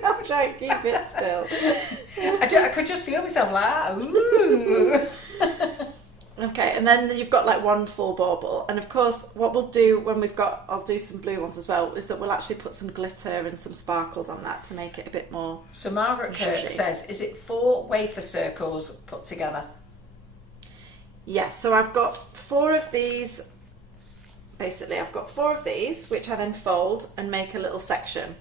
I'll try and keep it still. I could just feel myself like, ooh. Okay, and then you've got like one full bauble, and of course what we'll do when I'll do some blue ones as well, is that we'll actually put some glitter and some sparkles on that to make it a bit more. So Margaret Kirk says, is it 4 wafer circles put together? Yes, so I've got 4 of these. Basically, I've got 4 of these, which I then fold and make a little section.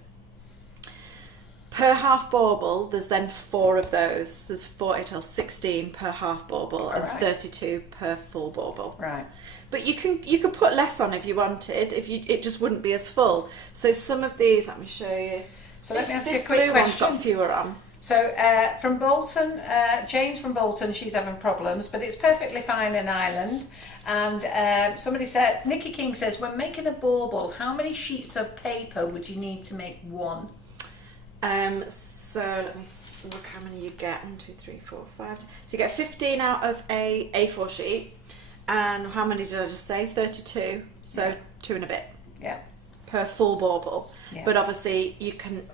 Per half bauble, there's then 4 of those. There's 4, 8, 16 per half bauble and 32 per full bauble. Right. But you can put less on if you wanted. It just wouldn't be as full. So some of these, let me show you. So let me ask you a this quick blue one's question. got fewer on. So from Bolton, Jane's from Bolton, she's having problems, but it's perfectly fine in Ireland. And somebody said, Nikki King says, when making a bauble, how many sheets of paper would you need to make one? So let me look how many you get. 1, 2, 3, 4, 5. So you get 15 out of a A4 sheet. And how many did I just say? 32. So 2 and a bit. Yeah. Per full bauble. Yeah. But obviously you can,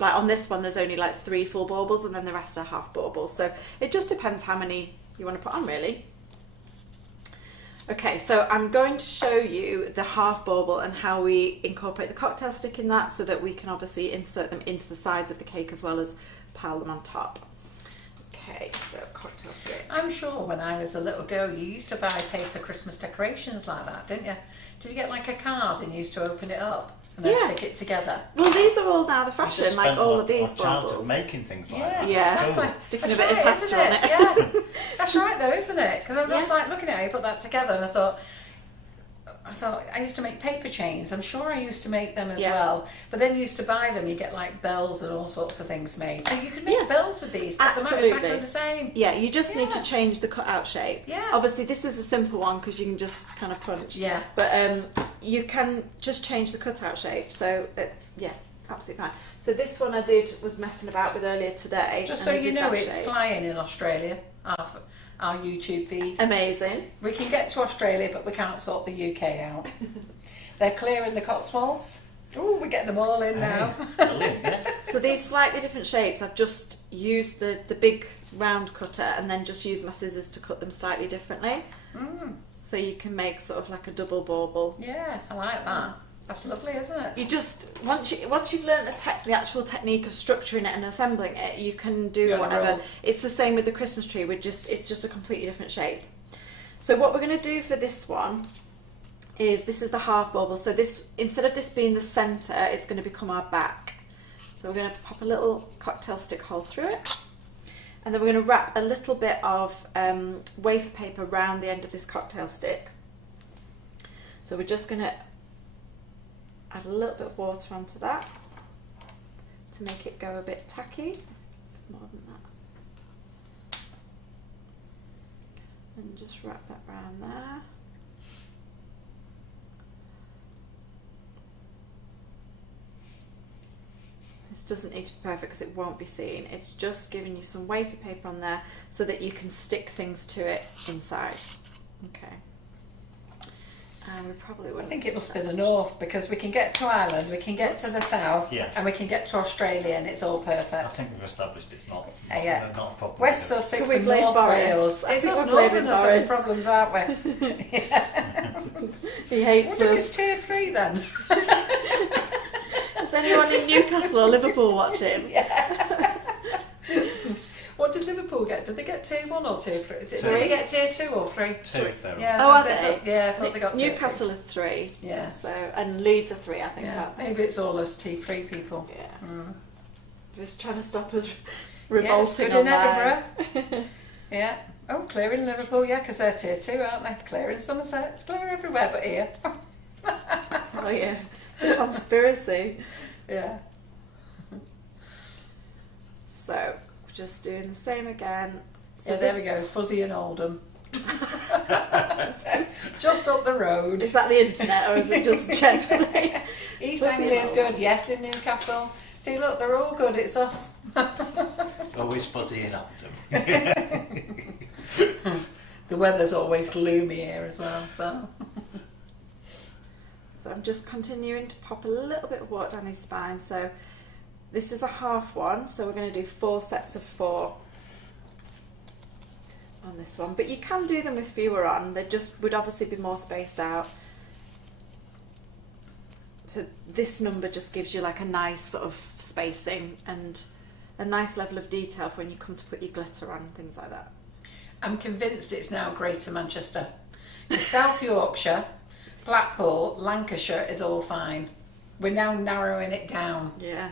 like on this one, there's only like 3 full baubles and then the rest are half baubles. So it just depends how many you want to put on, really. Okay, so I'm going to show you the half bauble and how we incorporate the cocktail stick in that so that we can obviously insert them into the sides of the cake as well as pile them on top. Okay, so cocktail stick. I'm sure when I was a little girl you used to buy paper Christmas decorations like that, didn't you? Did you get like a card and you used to open it up and then stick it together? Well, these are all now the fashion, like all of these childhood baubles. making things like Yeah, that. Yeah, exactly. Sticking That's a bit of right, pasta isn't on it. Yeah, that's right though, isn't it? Because I'm just like looking at how you put that together and I thought I used to make paper chains. I'm sure I used to make them as well. But then you used to buy them, you get like bells and all sorts of things made. So you could make bells with these, but they're exactly the same. Yeah, you just need to change the cutout shape. Yeah. Obviously this is a simple one because you can just kind of punch. Yeah. But you can just change the cutout shape. So yeah, absolutely fine. So this one I was messing about with earlier today. Just so you know, it's flying in Australia. Our YouTube feed. Amazing. We can get to Australia, but we can't sort the UK out. They're clearing the Cotswolds. Oh, we're getting them all in now. Brilliant, yeah. So these slightly different shapes, I've just used the big round cutter and then just used my scissors to cut them slightly differently. So you can make sort of like a double bauble. Yeah, I like that. That's lovely, isn't it? You just once you've learned the actual technique of structuring it and assembling it, you can do whatever. It's the same with the Christmas tree. It's just a completely different shape. So what we're going to do for this one is this is the half bauble. So this, instead of this being the centre, it's going to become our back. So we're going to pop a little cocktail stick hole through it, and then we're going to wrap a little bit of wafer paper around the end of this cocktail stick. So we're just going to add a little bit of water onto that to make it go a bit tacky, more than that. And just wrap that round there. This doesn't need to be perfect because it won't be seen. It's just giving you some wafer paper on there so that you can stick things to it inside. Okay. And we probably would. I think it must be the north because we can get to Ireland, we can get to the south, and we can get to Australia, and it's all perfect. I think we've established it's not not a problem. West Sussex and North Wales. It's us northerners having problems, aren't we? He hates us. What if it's tier 3 then? Is anyone in Newcastle or Liverpool watching? Yeah. What did Liverpool get? Did they get tier 1 or tier 3? Did they get tier 2 or 3? 2. Yeah, are they? Yeah, I thought they got Newcastle are 3. Yeah. So and Leeds are 3, I think. Aren't they? Maybe it's all us tier 3 people. Yeah. Just trying to stop us revolting on Edinburgh. Yeah. Oh, clear in Liverpool, yeah, because they're tier 2, aren't they? Clear in Somerset, it's clear everywhere but here. Oh yeah, it's a conspiracy. Yeah. So we're just doing the same again. So yeah, there we go, Fuzzy and Oldham. Just up the road. Is that the internet or is it just generally? East Fuzzy Anglia's and good, Oldham. yes, in Newcastle. See, look, they're all good, it's us. Always fuzzy and Oldham. The weather's always gloomy here as well, so. So I'm just continuing to pop a little bit of water down his spine. So this is a half one, so we're going to do 4 sets of 4 on this one. But you can do them with fewer on, they just would obviously be more spaced out. So this number just gives you like a nice sort of spacing and a nice level of detail for when you come to put your glitter on and things like that. I'm convinced it's now Greater Manchester. South Yorkshire, Blackpool, Lancashire is all fine. We're now narrowing it down. Yeah.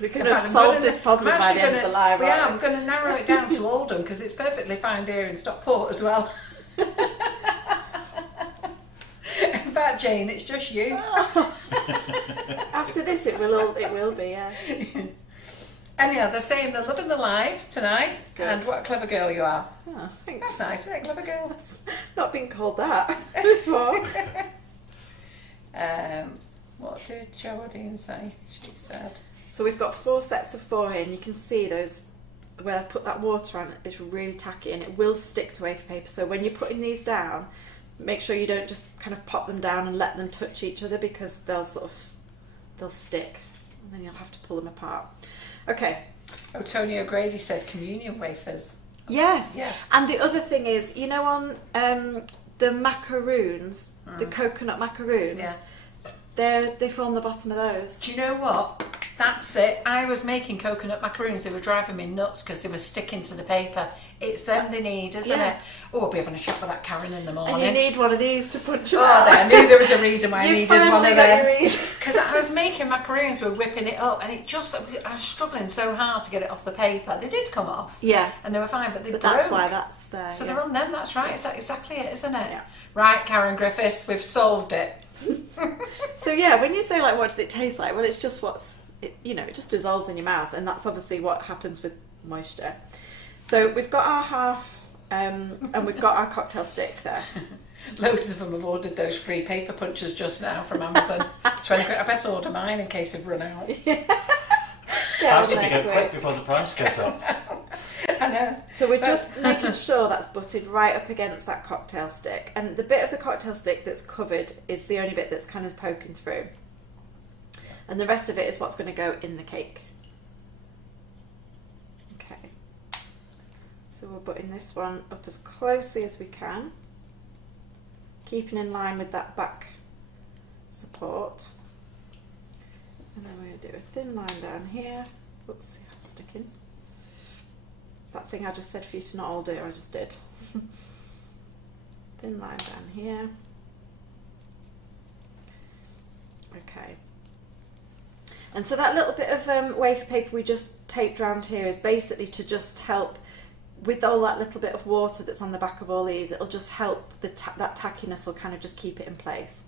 We're going to have solved this problem by the end of the live. We are. We're going to narrow it down to Oldham because it's perfectly fine here in Stockport as well. In fact, Jane, it's just you. Oh. After this, it will be, yeah. Anyhow, they're saying they're loving the live tonight. Good. And what a clever girl you are. Oh, thanks. That's nice, isn't it? Clever girl. Not been called that before. What did Geraldine say? She said. So we've got 4 sets of 4 here, and you can see those where I put that water on. It's really tacky, and it will stick to wafer paper. So when you're putting these down, make sure you don't just kind of pop them down and let them touch each other because they'll stick, and then you'll have to pull them apart. Okay. Antonio Grady said communion wafers. Yes. Yes. And the other thing is, you know, on the macaroons, the coconut macaroons, Yeah. they form the bottom of those. Do you know what? That's it. I was making coconut macaroons. They were driving me nuts because they were sticking to the paper. It's them they need, isn't Yeah. it? Oh, I'll be having a chat with that Karen in the morning. And you need one of these to punch Oh, out. I knew there was a reason why I needed one of them. them. Because I was making macaroons, we were whipping it up, and I was struggling so hard to get it off the paper. They did come off. Yeah. And they were fine, but they broke. That's why that's there. So yeah. they're on them, that's right. Is that exactly it, isn't it? Yeah. Right, Karen Griffiths, we've solved it. So yeah, when you say like, what does it taste like? Well, it's just it just dissolves in your mouth, and that's obviously what happens with moisture. So we've got our half, and we've got our cocktail stick there. Loads of them have ordered those free paper punchers just now from Amazon. 20 quid. I best order mine in case they've run out. Has to be go quick before the price goes up. I know. So we're just making sure that's butted right up against that cocktail stick, and the bit of the cocktail stick that's covered is the only bit that's kind of poking through, and the rest of it is what's going to go in the cake. Okay, so we're putting this one up as closely as we can, keeping in line with that back support, and then we're going to do a thin line down here. Oops, see that's sticking. That thing I just said for you to not all do, I just did. Thin line down here. Okay. And so that little bit of wafer paper we just taped around here is basically to just help with all that little bit of water that's on the back of all these. It'll just help that tackiness will kind of just keep it in place.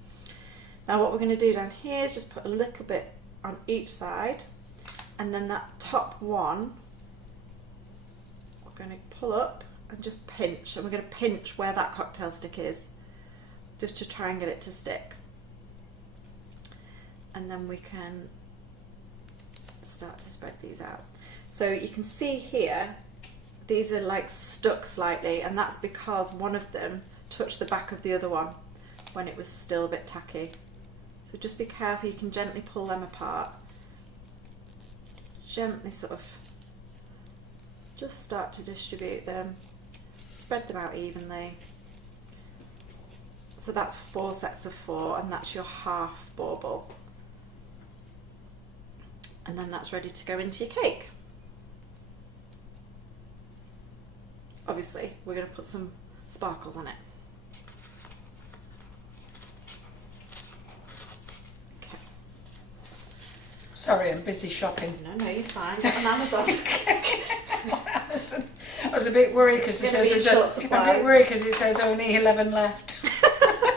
Now what we're going to do down here is just put a little bit on each side, and then that top one we're going to pull up and just pinch, and we're going to pinch where that cocktail stick is just to try and get it to stick, and then we can start to spread these out. So you can see here these are like stuck slightly, and that's because one of them touched the back of the other one when it was still a bit tacky. So just be careful, you can gently pull them apart, gently sort of just start to distribute them, spread them out evenly. So that's 4 sets of 4, and that's your half bauble. And then that's ready to go into your cake. Obviously, we're going to put some sparkles on it. Okay. Sorry, I'm busy shopping. No, you're fine. Get on Amazon. was a bit worried because it It's gonna be says in short I'm a bit worried because it says only 11 left.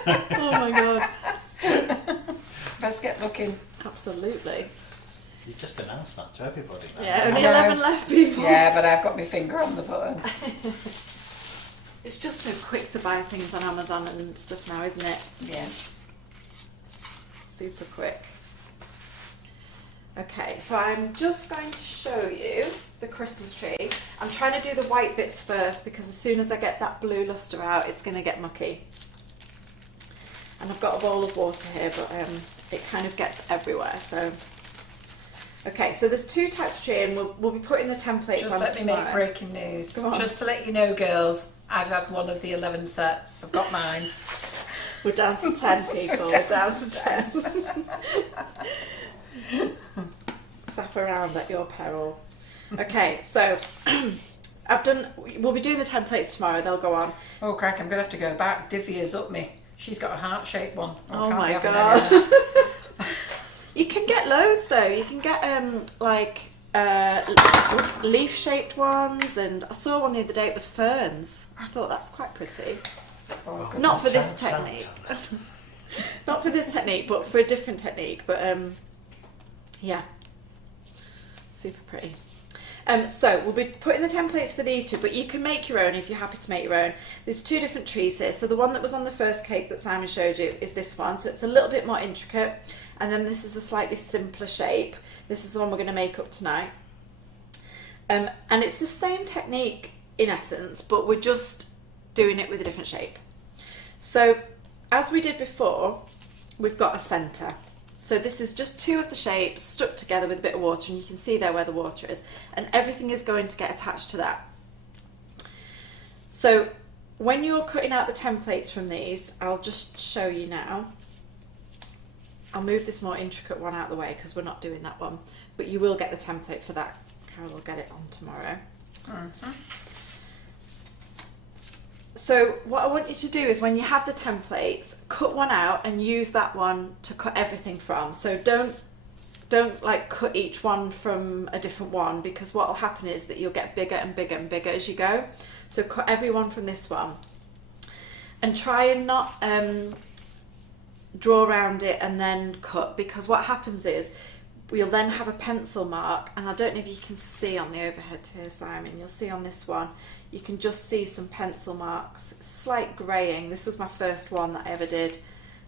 Oh my god. Best get looking. Absolutely. You just announced that to everybody. Now. Yeah, only I know. 11 left, people. Yeah, but I've got my finger on the button. It's just so quick to buy things on Amazon and stuff now, isn't it? Yeah. Super quick. Okay, so I'm just going to show you the Christmas tree. I'm trying to do the white bits first because as soon as I get that blue luster out, it's going to get mucky. And I've got a bowl of water here, but it kind of gets everywhere. So, okay, so there's 2 types of tree, and we'll be putting the templates Just on let me tomorrow. make breaking news. Go on. Just to let you know, girls, I've had one of the 11 sets. I've got mine. We're down to 10 people. We're down to 10. Faff around at your peril. Okay, so we'll be doing the templates tomorrow. They'll go on. Oh, crack, I'm going to have to go back. Divya's up me. She's got a heart-shaped one. Oh I my can't be having any god. of that. You can get loads though. You can get leaf-shaped ones, and I saw one the other day. It was ferns. I thought that's quite pretty. Oh, Oh, Not for this sound. technique. Not for this technique, but for a different technique. But yeah, super pretty. So we'll be putting the templates for these 2, but you can make your own if you're happy to make your own. There's 2 different trees here. So the one that was on the first cake that Simon showed you is this one. So it's a little bit more intricate. And then this is a slightly simpler shape. This is the one we're going to make up tonight. And it's the same technique in essence, but we're just doing it with a different shape. So as we did before, we've got a centre. So this is just 2 of the shapes stuck together with a bit of water, and you can see there where the water is, and everything is going to get attached to that. So when you're cutting out the templates from these, I'll just show you now. I'll move this more intricate one out of the way because we're not doing that one, but you will get the template for that. Carol will get it on tomorrow. Mm-hmm. So what I want you to do is when you have the templates, cut one out and use that one to cut everything from. So don't like cut each one from a different one, because what will happen is that you'll get bigger and bigger and bigger as you go. So cut every one from this one and try and not draw around it and then cut, because what happens is we'll then have a pencil mark, and I don't know if you can see on the overhead here, Simon, you'll see on this one, you can just see some pencil marks, slight greying. This was my first one that I ever did,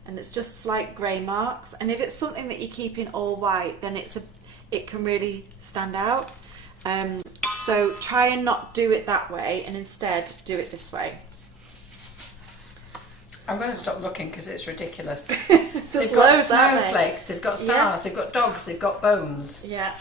and it's just slight grey marks, and if it's something that you're keeping all white, then it can really stand out. So try and not do it that way, and instead do it this way. I'm going to stop looking because it's ridiculous. There's They've got loads, aren't they? snowflakes, they've got stars, they've got dogs, they've got bones. Yeah.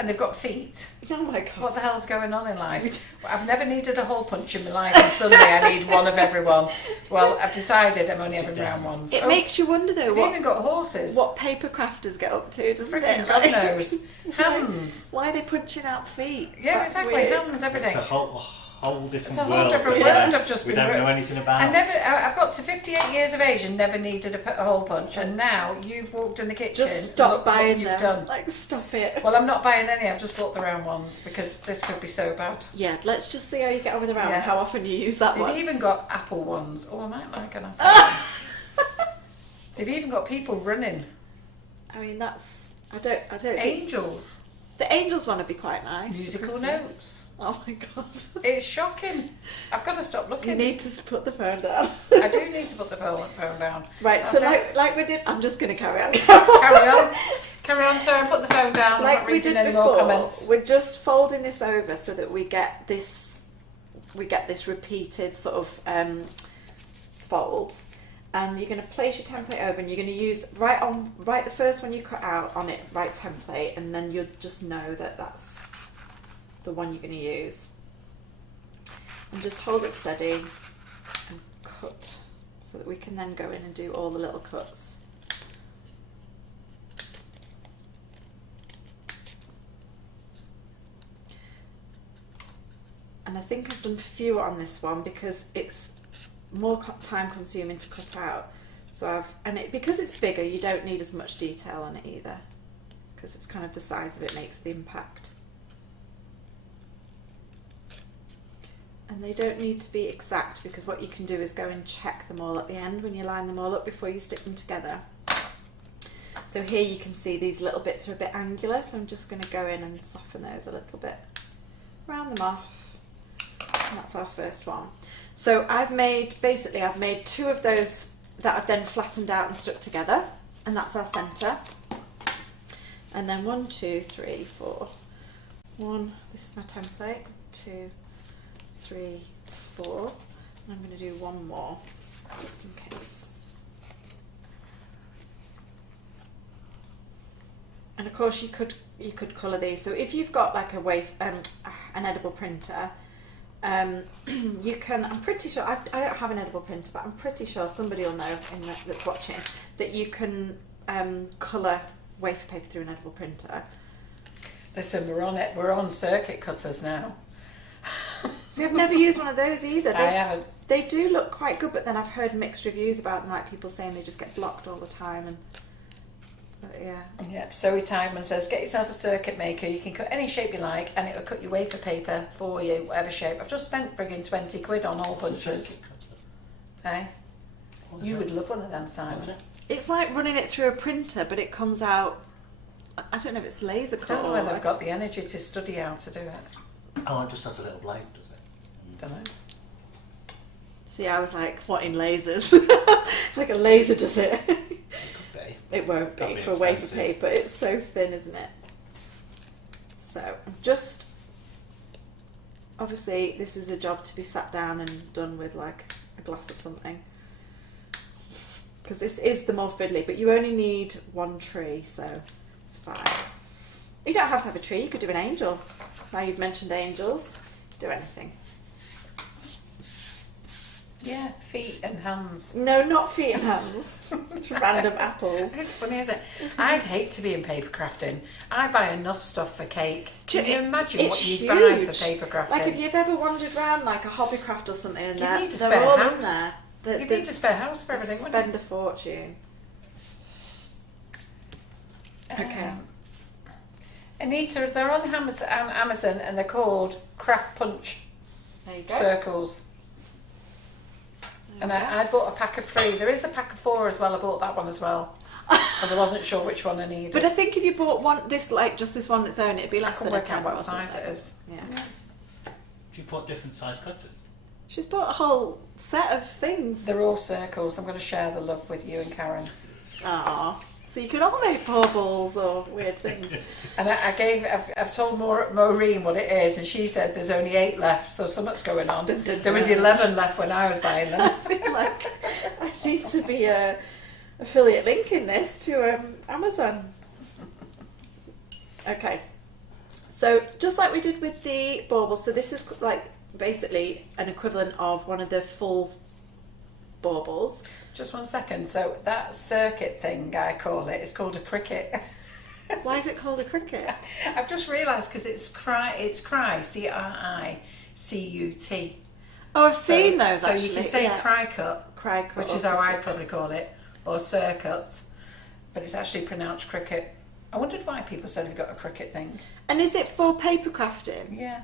And they've got feet. Oh my god. What the hell's going on in life? I've never needed a hole punch in my life, and suddenly I need one of everyone. Well, I've decided I'm only having round ones. It makes you wonder though They've even got horses. what paper crafters get up to, doesn't Freaking it? God knows. Hands. Why are they punching out feet? Yeah, That's exactly. weird. Hands, everything. It's a whole different It's a world. whole different yeah. world I've just we been don't know through. anything about. I've got to 58 years of age and never needed a hole punch, and now you've walked in the kitchen. Just stop look buying what you've them. done. Like, stop it. Well, I'm not buying any. I've just bought the round ones because this could be so bad. Yeah, let's just see how you get on with the round. Yeah. How often you use that They've one. even got apple ones. Oh, I might like an apple. They've even got people running. I mean, I don't think Angels. the angels one would be quite nice. for Musical Christmas. notes. Oh my god. It's shocking. I've got to stop You looking. need to put the phone down. I do need to put the phone down. Right, That's so it. like we did, I'm just going to carry on. Carry on, Sarah. Put the phone down. I'm Like not we reading did any more before, comments. we're just folding this over so that we get this repeated sort of fold, and you're going to place your template over, and you're going to use right the first one you cut out on it, right template, and then you'll just know that that's the one you're going to use, and just hold it steady and cut so that we can then go in and do all the little cuts. And I think I've done fewer on this one because it's more time consuming to cut out. So because it's bigger, you don't need as much detail on it either, because it's kind of the size of it makes the impact. And they don't need to be exact, because what you can do is go and check them all at the end when you line them all up before you stick them together. So here you can see these little bits are a bit angular, so I'm just going to go in and soften those a little bit. Round them off. And that's our first one. So I've made 2 of those that I've then flattened out and stuck together, and that's our centre. And then 1, 2, 3, 4. 1, this is my template. 2, 3, 4. And I'm going to do one more, just in case. And of course you could colour these. So if you've got like an edible printer, you can, I'm pretty sure, I don't have an edible printer, but I'm pretty sure somebody will know that's watching that you can colour wafer paper through an edible printer. Listen, we're on it. We're on circuit cutters now. See, I've never used one of those either. I haven't. They do look quite good, but then I've heard mixed reviews about them, like people saying they just get blocked all the time. And but yeah. Yep. Zoe Tideman says, get yourself a circuit maker. You can cut any shape you like, and it'll cut your wafer paper for you, whatever shape. I've just spent frigging 20 quid on hole punchers. Hey, you would love one of them, Simon. It's like running it through a printer, but it comes out. I don't know if it's laser cut. I don't know whether I've got the energy to study how to do it. Oh, it just has a little blade, does it? Don't know. See, I was like, what in lasers? Like a laser does it. It could be. It won't That'd be be for wafer expensive. paper. It's so thin, isn't it? So, just obviously, this is a job to be sat down and done with like a glass of something, because this is the more fiddly. But you only need 1 tree, so it's fine. You don't have to have a tree. You could do an angel. Now you've mentioned angels, do anything. Yeah, feet and hands. No, not feet and hands. Random apples. It's funny, isn't it? I'd hate to be in paper crafting. I buy enough stuff for cake. Can you imagine what you'd buy for paper crafting? Like if you've ever wandered around like a Hobbycraft or something, and You need a they're spare all house. in there. You need a spare house for everything, wouldn't Spend a fortune. you? Okay. Anita, they're on Amazon and they're called Craft Punch There you go. circles. And I bought a pack of 3. There is a pack of 4 as well. I bought that one as well. Because I wasn't sure which one I needed. But I think if you bought just this one on its own, it'd be I less can than a work 10 out what or size something. it is. Yeah. She bought different size cutters. She's bought a whole set of things. They're all circles. I'm going to share the love with you and Karen. Ah, so you can all make baubles or weird things. And I've told Maureen what it is, and she said there's only 8 left, so something's going on. Dun, dun, There was dun. 11 left when I was buying them. I feel like I need to be a affiliate link in this to Amazon. Okay, so just like we did with the baubles, so this is like basically an equivalent of one of the full baubles. Just 1 second. So that circuit thing, I call it, is called a cricket. Why is it called a cricket? I've just realised because it's cry, C-R-I-C-U-T. Oh, I've seen those so actually. So you can say yeah. cry-cut, Cry-cut which or is how cricket. I'd probably call it, or circuit, but it's actually pronounced cricket. I wondered why people said we've got a cricket thing. And is it for paper crafting? Yeah.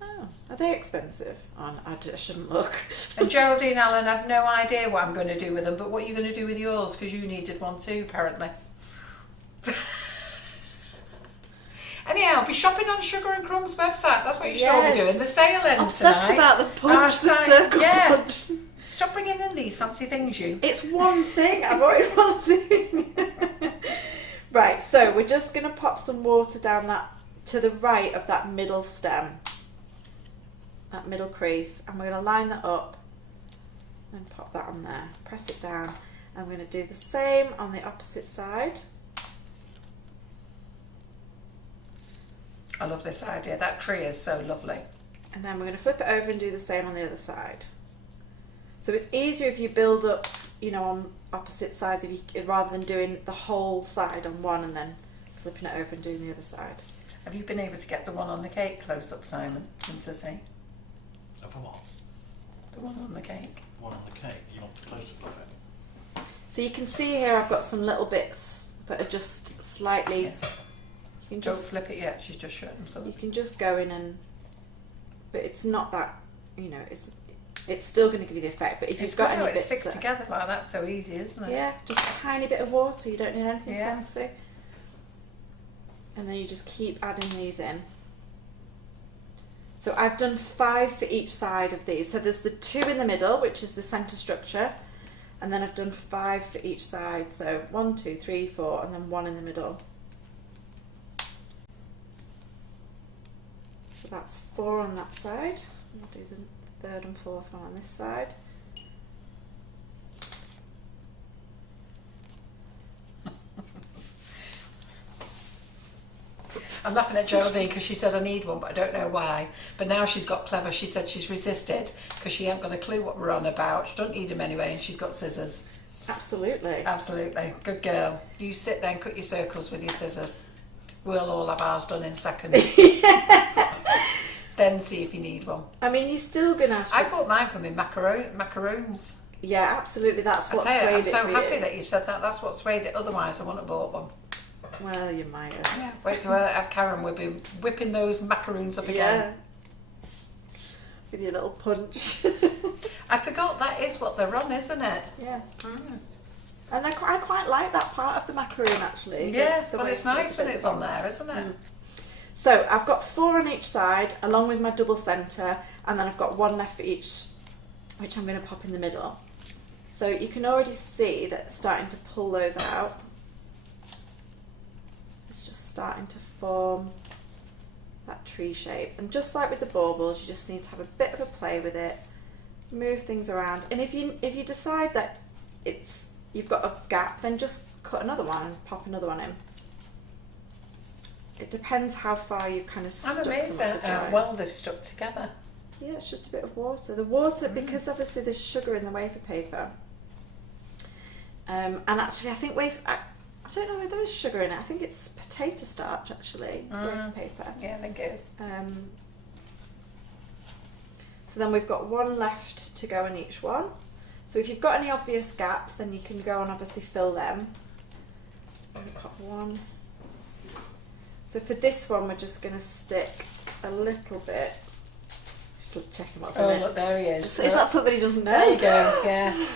Oh, are they expensive? Oh, I shouldn't look. And Geraldine Allen, I've no idea what I'm going to do with them, but what are you going to do with yours? Because you needed one too, apparently. Anyhow, be shopping on Sugar and Crumbs website. That's what you should all be doing. The sale ends Obsessed tonight. about the punch, the circle punch. Stop bringing in these fancy things, you. It's one thing. I wanted one thing. Right, so we're just going to pop some water down that to the right of that middle stem, that middle crease, and we're going to line that up and pop that on there. Press it down, and we're going to do the same on the opposite side. I love this idea. That tree is so lovely. And then we're going to flip it over and do the same on the other side. So it's easier if you build up, you know, on opposite sides rather than doing the whole side on one and then flipping it over and doing the other side. Have you been able to get the one on the cake close up, Simon? To see Over what? the one on the cake. One on the cake. You want the close up of it? So you can see here I've got some little bits that are just slightly... Yeah. You can Don't just, flip it yet. She's just showing them you something. can just go in and... But it's not that you know, it's still going to give you the effect. But if you've got any it bits sticks together like that, so easy, isn't it? Yeah, just a tiny bit of water. You don't need anything fancy. And then you just keep adding these in. So I've done 5 for each side of these. So there's the 2 in the middle, which is the centre structure, and then I've done 5 for each side. So 1, 2, 3, 4, and then 1 in the middle. So that's 4 on that side. We'll do the 3rd and 4th one on this side. I'm laughing at Geraldine because she said I need one, but I don't know why. But now she's got clever. She said she's resisted because she ain't got a clue what we're on about. She don't need them anyway, and she's got scissors. Absolutely. Absolutely. Good girl. You sit there and cut your circles with your scissors. We'll all have ours done in seconds. Then see if you need one. I mean, you're still going to have to... I bought mine from in macaroons. Yeah, absolutely. That's what swayed it. I'm so for happy you. that you've said that. That's what swayed it. Otherwise, I wouldn't have bought one. Well, you might have. Yeah. Wait till I have Karen whipping those macaroons up again. With your little punch. I forgot that is what they're on, isn't it? Yeah. And I quite like that part of the macaroon, actually. Yeah, well, it's nice when it's on there, isn't it? So I've got 4 on each side, along with my double centre, and then I've got 1 left for each, which I'm going to pop in the middle. So you can already see that it's starting to pull those out. It's just starting to form that tree shape. And just like with the baubles, you just need to have a bit of a play with it, move things around. And if you decide that you've got a gap, then just cut another one and pop another one in. It depends how far you've kind of stuck them. I'm amazed at how well they've stuck together. Yeah, it's just a bit of water. The water, because obviously there's sugar in the wafer paper. And actually, I think I don't know whether there is sugar in it. I think it's potato starch, actually, wafer paper. Yeah, I think it is. So then we've got 1 left to go in each one. So if you've got any obvious gaps, then you can go and obviously fill them. Pop 1. So for this one, we're just going to stick a little bit. Just checking what's in it. Oh, look, there he is. Is that something he doesn't know? There you go, yeah.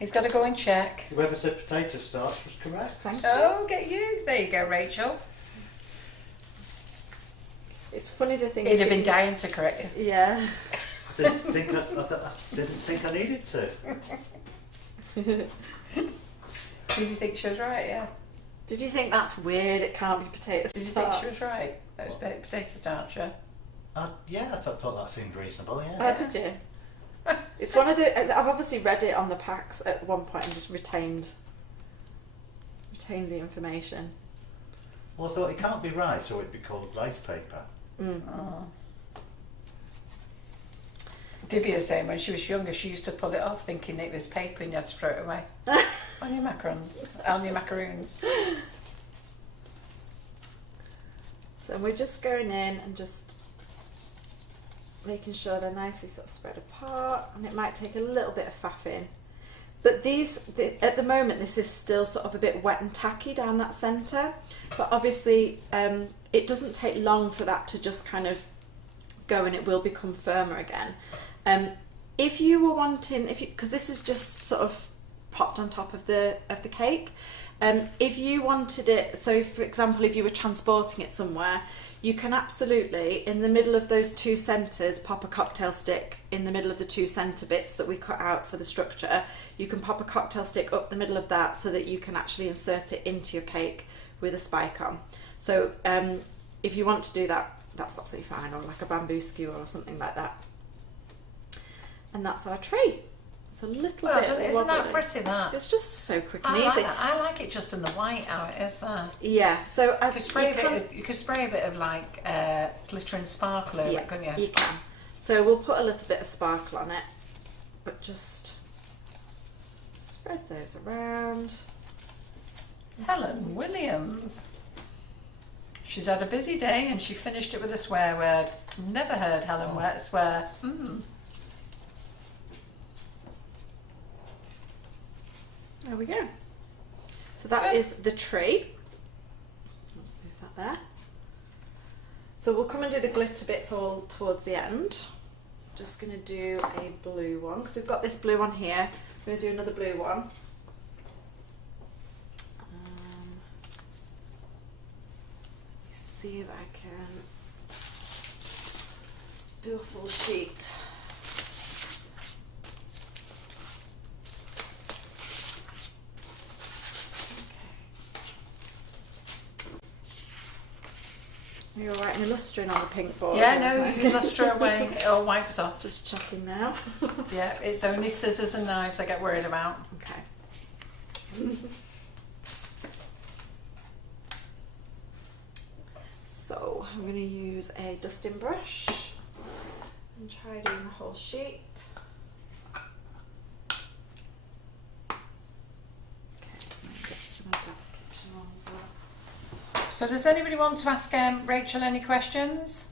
He's got to go and check. Whoever said potato starch was correct. Thank you. Oh, get you. There you go, Rachel. It's funny the thing. He'd have been dying to correct you. Yeah. I didn't think I needed to. Did you think she was right? Yeah. Did you think that's weird? It can't be potato starch. Did you think she was right? That was potato starch, yeah. Yeah, I thought that seemed reasonable. Yeah. Oh, did you? It's one of the. I've obviously read it on the packs at one point and just retained the information. Well, I thought it can't be rice, or it'd be called rice paper. Oh. Divya was saying when she was younger, she used to pull it off thinking it was paper and you had to throw it away on your macaroons. So we're just going in and just making sure they're nicely sort of spread apart, and it might take a little bit of faffing. But at the moment, this is still sort of a bit wet and tacky down that centre. But obviously, it doesn't take long for that to just kind of go, and it will become firmer again. If you were wanting, because this is just sort of popped on top of the cake, if you wanted it, so for example, if you were transporting it somewhere, you can absolutely, in the middle of those 2 centres, pop a cocktail stick in the middle of the 2 centre bits that we cut out for the structure. You can pop a cocktail stick up the middle of that so that you can actually insert it into your cake with a spike on. So if you want to do that, that's absolutely fine, or like a bamboo skewer or something like that. And that's our tree. It's a little bit isn't wobbly. that pretty, that? It's just so quick and I easy. I like it just in the white, how it is there. Yeah, so You could spray a bit of like glitter and sparkle over it, couldn't you? You can. So we'll put a little bit of sparkle on it, but just spread those around. Helen Williams. She's had a busy day and she finished it with a swear word. Never heard Helen swear. There we go. So that is the tree. Let's move that there. So we'll come and do the glitter bits all towards the end. just going to do a blue one because we've got this blue one here. I'm going to do another blue one. See if I can do a full sheet. Okay. You're right, I'm lustering on the pink board. Yeah, no, you can lustre away. It all wipes off. Just chopping now. Yeah, it's only scissors and knives I get worried about. Okay. So I'm going to use a dusting brush and try doing the whole sheet. Okay, get some of that kitchen ones up. So does anybody want to ask Rachel any questions?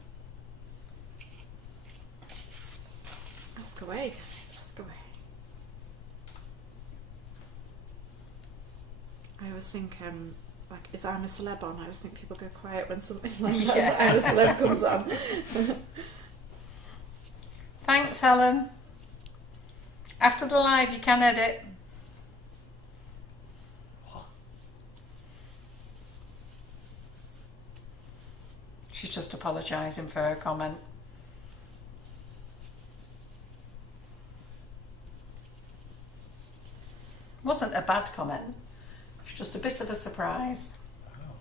Ask away, guys, ask away. I always think, like, is I'm a Celeb on? I always think people go quiet when something like that, I'm a Celeb comes on. Thanks, Helen. After the live, you can edit. What? She's just apologising for her comment. Wasn't a bad comment. It's just a bit of a surprise. Oh.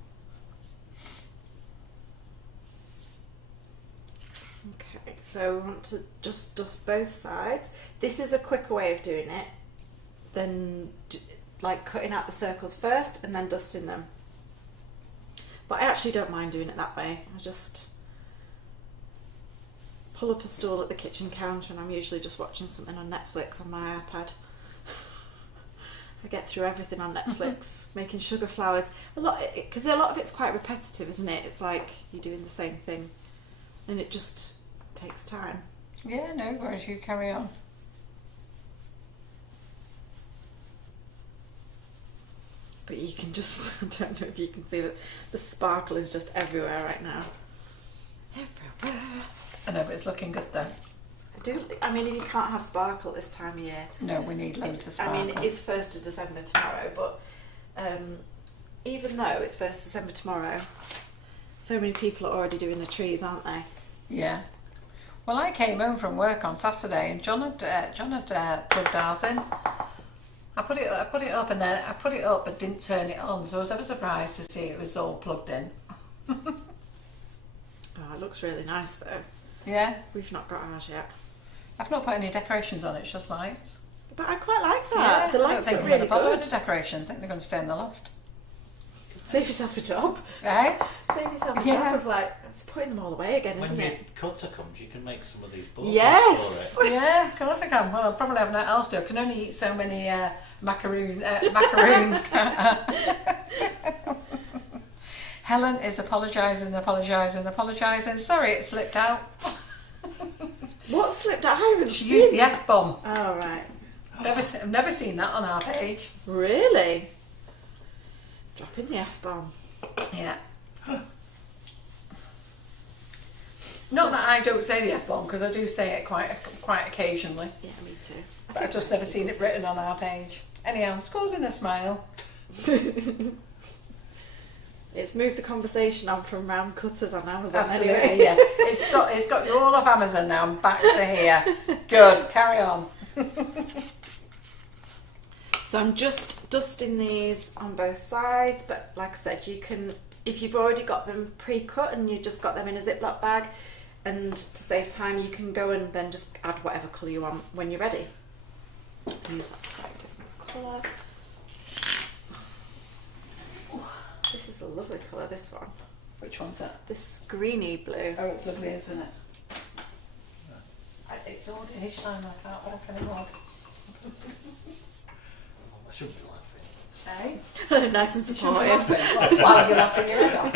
Okay, so we want to just dust both sides. This is a quicker way of doing it than like cutting out the circles first and then dusting them. But I actually don't mind doing it that way. I just pull up a stool at the kitchen counter and I'm usually just watching something on Netflix on my iPad. I get through everything on Netflix, making sugar flowers. Because a lot of it's quite repetitive, isn't it? It's like you're doing the same thing, and it just takes time. Yeah, no worries, you carry on. But you can just, I don't know if you can see that the sparkle is just everywhere right now. Everywhere. I know, but it's looking good though. I mean, you can't have sparkle this time of year. No, we need loads of sparkle. I mean, it is 1st of December tomorrow, but even though it's 1st of December tomorrow, so many people are already doing the trees, aren't they? Yeah. Well, I came home from work on Saturday and John had plugged ours in. I put it up and then I put it up but didn't turn it on, so I was ever surprised to see it was all plugged in. Oh, it looks really nice though. Yeah. We've not got ours yet. I've not put any decorations on it, it's just lights. But I quite like that. Yeah, The lights I don't think are I'm really going to bother good. with the decoration. I think they're going to stay in the loft. Save yourself a job. Eh? Save yourself a Yeah. job of like, it's putting them all away again, When isn't your it? cutter comes, you can make some of these balls Yes. for it. Yeah, of course I can. Well, I'll probably have nothing else to do. I can only eat so many macaroons. Helen is apologising. Sorry, it slipped out. What slipped out? I haven't She seen used the it. F-bomb. Oh, right. I've never seen that on our page. Really? Dropping the F-bomb. Yeah. Not that I don't say the F-bomb, because I do say it quite occasionally. Yeah, me too. But I've just never seen it written on our page. Anyhow, it's causing a smile. It's moved the conversation on from round cutters on Amazon. Absolutely, Anyway. yeah. It's got you all off Amazon now and back to here. Good, carry on. So I'm just dusting these on both sides, but like I said, you can, if you've already got them pre-cut and you just got them in a Ziploc bag, and to save time, you can go and then just add whatever colour you want when you're ready. Use that slightly different colour. This is a lovely colour, this one. Which one's that? This greeny blue. Oh, it's lovely, isn't it? It's odd each time I can't work anymore. I shouldn't be laughing. Eh? Nice and supportive. While you're laughing your head off.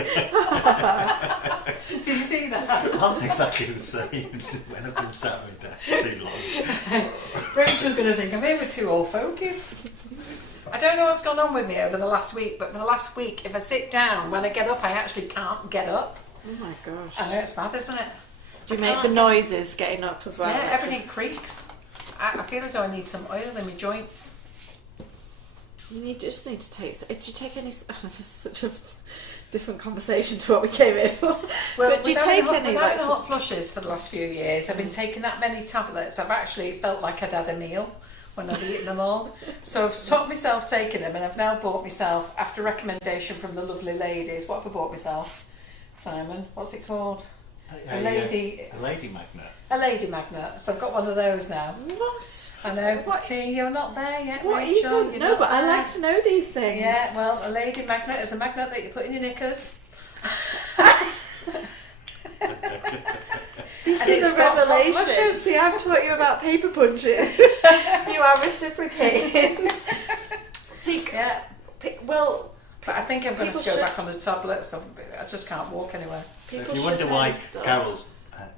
Did you see that? Not exactly the same when I've been sat at my desk too long. Rachel's going to think I'm here with two old fogies. I don't know what's gone on with me over the last week, but for the last week, if I sit down, when I get up, I actually can't get up. Oh my gosh. I know it's bad, isn't it? Do you make the noises getting up as well? Yeah, everything creaks. I feel as though I need some oil in my joints. You just need to take... Did you take any... This is such a different conversation to what we came here for. Well, but do you take any... Without the hot flushes for the last few years, I've been taking that many tablets. I've actually felt like I'd had a meal when I've eaten them all. So I've stopped myself taking them, and I've now bought myself, after recommendation from the lovely ladies, what have I bought myself? Simon, what's it called? A lady magnet. A lady magnet. So I've got one of those now. What? I know. What? See, you're not there yet, What Rachel. even? No, but I like to know these things. Yeah, well, a lady magnet is a magnet that you put in your knickers. This And is it a stops hot revelation. flushes. See, I've taught you about paper punches. You are reciprocating. See, Yeah. well, But I think I'm going to have to People go should- back on the tablets. I just can't walk anywhere. So people if you should wonder know why this stuff. Carol's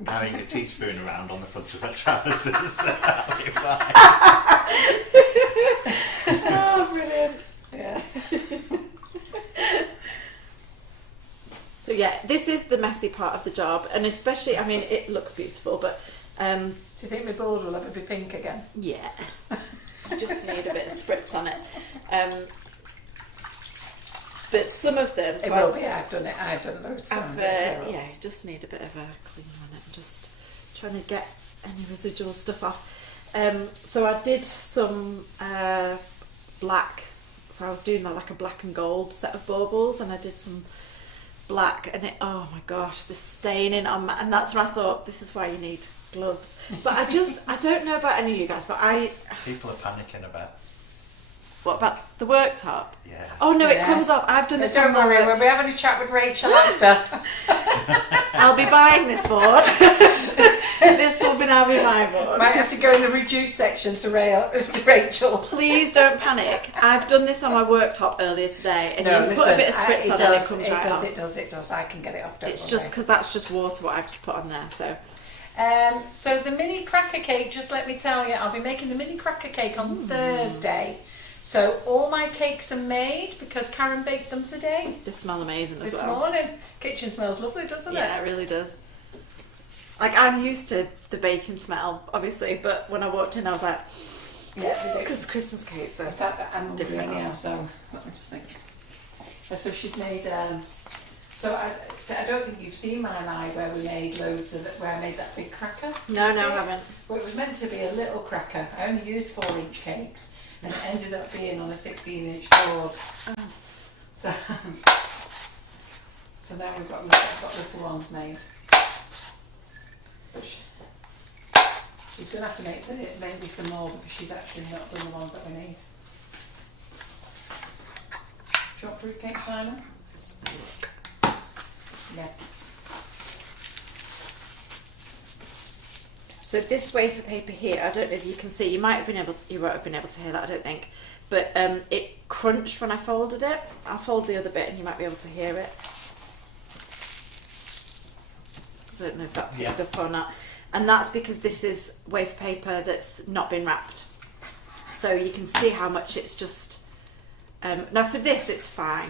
carrying a teaspoon around on the front of her trousers, that'll be why. Oh, brilliant. Yeah. So yeah, this is the messy part of the job, and especially, I mean, it looks beautiful, but Do you think my board will ever be pink again? yeah, you just need a bit of spritz on it. But some of them, It will be. I've done it. I've done those. yeah, you just need a bit of a clean on it. I'm just trying to get any residual stuff off. So I did some black. So I was doing like a black and gold set of baubles, and I did some black, and oh my gosh, the staining on my, and that's when I thought, this is why you need gloves. But I don't know about any of you guys, but People are panicking about. what about the worktop? Yeah. Oh no, it Yeah. comes off. I've done this. Don't on my worry, we'll worktop. be having a chat with Rachel after. I'll be buying this board. This will be now be my board. Might have to go in the reduced section to Rachel. Please don't panic. I've done this on my worktop earlier today, and No, you put listen, a bit of spritz on and it comes right off. It does. I can get it off. Don't It's worry. just because that's just water what I've just put on there. So So the mini cracker cake, just let me tell you, I'll be making the mini cracker cake on Thursday. So all my cakes are made because Karen baked them today. they smell amazing as This well. morning. Kitchen smells lovely, doesn't Yeah, it? it really does. Like, I'm used to the baking smell, obviously, but when I walked in, I was like, Yeah, we do. because Christmas cakes are In fact, I'm different. different now, so let me just think. So she's made. So I don't think you've seen mine and I where we made loads of it, where I made that big cracker. No, See I it? haven't. Well, it was meant to be a little cracker. I only used 4-inch cakes, and it ended up being on a 16-inch board. Oh. So now we've got little ones made. She's going to have to make maybe some more because she's actually not done the ones that we need. Do you want fruitcake, Simon? Let's have a look. Yeah. So this wafer paper here, I don't know if you can see. You won't have been able to hear that, I don't think. But it crunched when I folded it. I'll fold the other bit, and you might be able to hear it. I don't know if that picked up or not. And that's because this is wafer paper that's not been wrapped. So you can see how much it's just... now for this it's fine.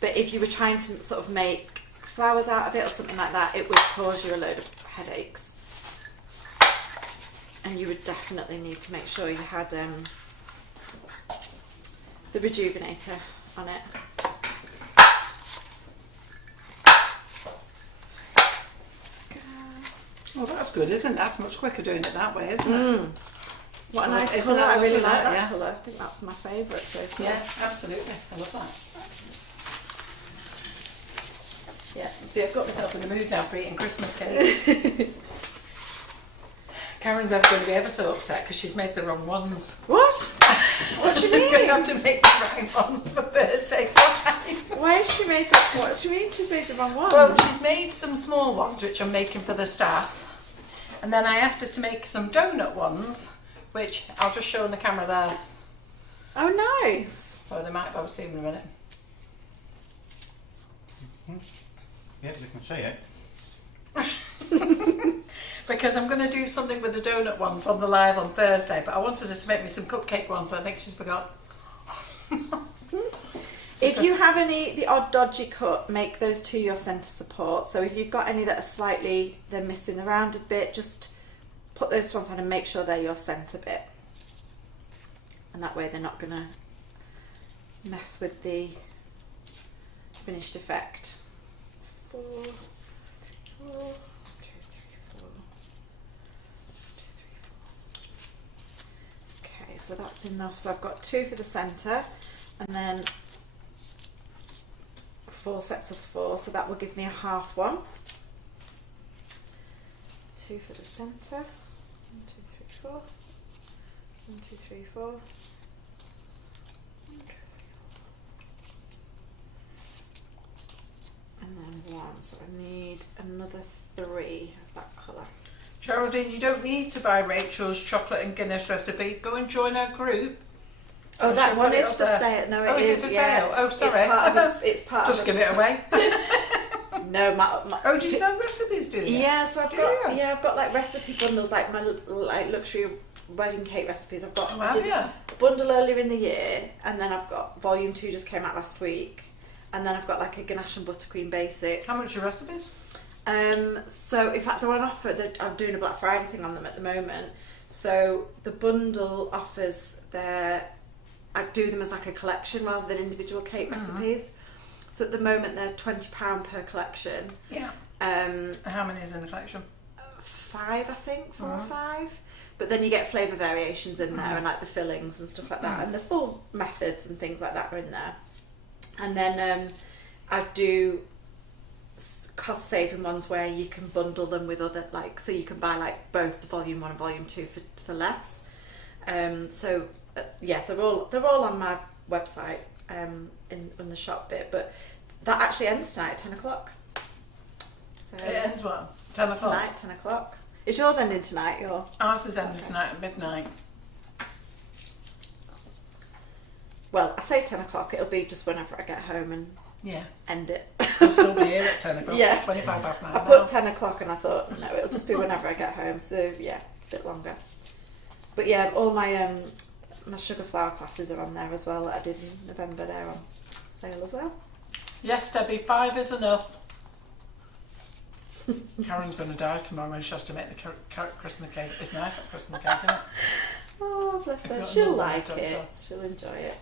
But if you were trying to sort of make flowers out of it or something like that, it would cause you a load of headaches. And you would definitely need to make sure you had the rejuvenator on it. Well, that's good, isn't it? That's much quicker doing it that way, isn't it? What a nice Isn't colour. that I really lovely, like that yeah? colour. I think that's my favourite so far. Yeah, absolutely. I love that. Yeah, see, I've got myself in the mood now for eating Christmas cakes. Karen's ever going to be ever so upset because she's made the wrong ones. What? What do you She's going to mean? have to make the right ones for Thursday. Why has she made that? What do you mean she's made the wrong one? Well, she's made some small ones, which I'm making for the staff. And then I asked her to make some donut ones, which I'll just show on the camera there. Oh, nice. So they might both see them in a minute. Yeah, you can see it. Because I'm going to do something with the donut ones on the live on Thursday, but I wanted her to make me some cupcake ones, so I think she's forgot. If If you have the odd dodgy cut, make those to your centre support. So if you've got any that are they're missing the rounded bit, just put those to one side and make sure they're your centre bit. And that way they're not going to mess with the finished effect. 4, 3, 4, 2, 3, 4, 2, 3, 4. Okay, so that's enough. So I've got 2 for the centre, and then 4 sets of 4, so that will give me a half one. 2 for the centre. 1, 2, 3, 4. 1, 2, 3, 4. 1, 2, 3, 4. And then 1, so I need another 3 of that colour. Geraldine, you don't need to buy Rachel's chocolate and Guinness recipe. Go and join our group. Oh, that one is for sale. No, it is. Is it for sale? Oh, sorry. It's part Just give it away. No, oh, do you sell recipes, do you? Yeah, so I've got like recipe bundles, like my luxury wedding cake recipes. I've got a bundle earlier in the year, and then I've got volume 2 just came out last week, and then I've got like a ganache and buttercream basics. How much are recipes? So in fact they're on offer. I'm doing a Black Friday thing on them at the moment. So the bundle offers I do them as like a collection rather than individual cake recipes. So at the moment they're £20 per collection. Yeah. How many is in the collection? 5, I think, 4 or 5. But then you get flavour variations in there and like the fillings and stuff like that, and the full methods and things like that are in there. And then I do cost saving ones where you can bundle them with other, like, so you can buy like both the volume 1 and volume 2 for less. Yeah, they're all on my website in the shop bit, but that actually ends tonight at 10 o'clock. So it ends what? 10 o'clock? Tonight, 10 o'clock. Is yours ending tonight? Ours is ending tonight at midnight. Well, I say 10 o'clock, it'll be just whenever I get home and end it. We'll still be here at 10 o'clock. Yeah. It's 25 past 9 I put 10 o'clock and I thought, no, it'll just be whenever I get home, so yeah, a bit longer. But yeah, all my sugar flour classes are on there as well that I did in November. They're on sale as well. Yes, Debbie, 5 is enough. Karen's going to die tomorrow when she has to make the Christmas cake. It's nice at Christmas cake, isn't it? Oh, bless her. She'll like it. She'll enjoy it.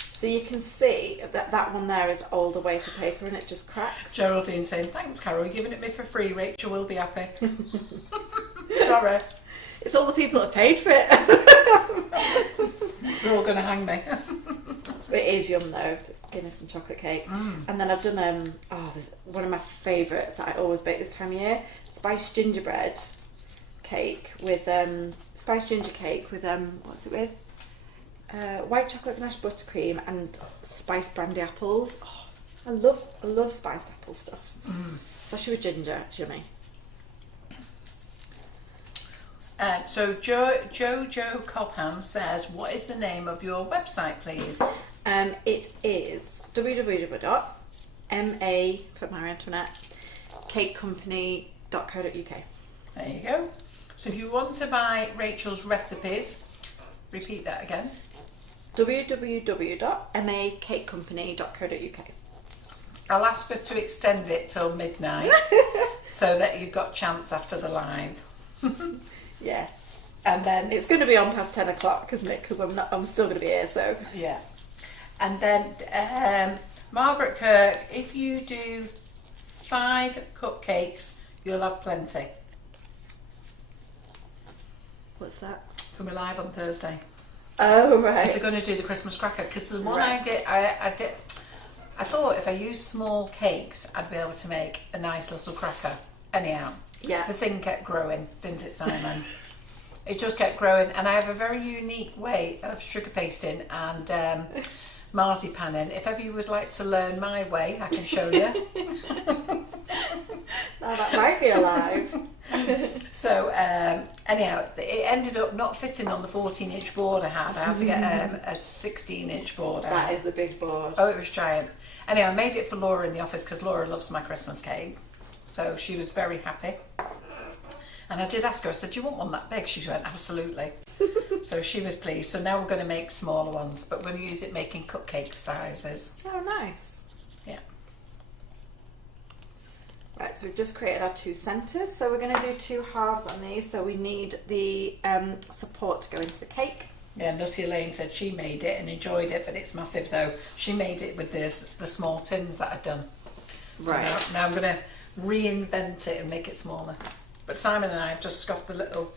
So you can see that one there is older wafer paper and it just cracks. Geraldine saying, thanks Carol, you're giving it me for free. Rachel will be happy. Sorry. It's all the people that paid for it. They're all going to hang me. It is yum though, Guinness and chocolate cake. And then I've done, there's one of my favourites that I always bake this time of year, spiced gingerbread cake with, spiced ginger cake with, what's it with? White chocolate ganache buttercream and spiced brandy apples. Oh, I love spiced apple stuff, especially with ginger. It's yummy. So Jojo Cobham says, what is the name of your website, please? It is www.ma for Mary Antoinette cakecompany.co.uk. There you go. So if you want to buy Rachel's recipes, repeat that again. www.macakecompany.co.uk. I'll ask her to extend it till midnight so that you've got chance after the live. Yeah. And then it's going to be on past 10 o'clock, isn't it? Because I'm still going to be here, so. Yeah. And then Margaret Kirk, if you do 5 cupcakes, you'll have plenty. What's that? From live on Thursday. Oh, right. Because they're going to do the Christmas cracker. Because the one I did, I thought if I used small cakes, I'd be able to make a nice little cracker. Anyhow, yeah. The thing kept growing, didn't it, Simon? It just kept growing, and I have a very unique way of sugar pasting and marzipaning. If ever you would like to learn my way, I can show you. Now that might be alive. So anyhow, it ended up not fitting on the 14-inch board I had. I had to get a 16-inch board. That is a big board. Oh, it was giant. Anyway, I made it for Laura in the office because Laura loves my Christmas cake. So she was very happy. And I did ask her, I said, do you want one that big? She went, absolutely. So she was pleased. So now we're going to make smaller ones, but we're going to use it making cupcake sizes. Oh, nice. Yeah. Right, so we've just created our 2 centres. So we're going to do 2 halves on these. So we need the support to go into the cake. Yeah, Nutty Elaine said she made it and enjoyed it, but it's massive though. She made it with the small tins that I'd done. Right. So now I'm going to reinvent it and make it smaller. But Simon and I have just scoffed the little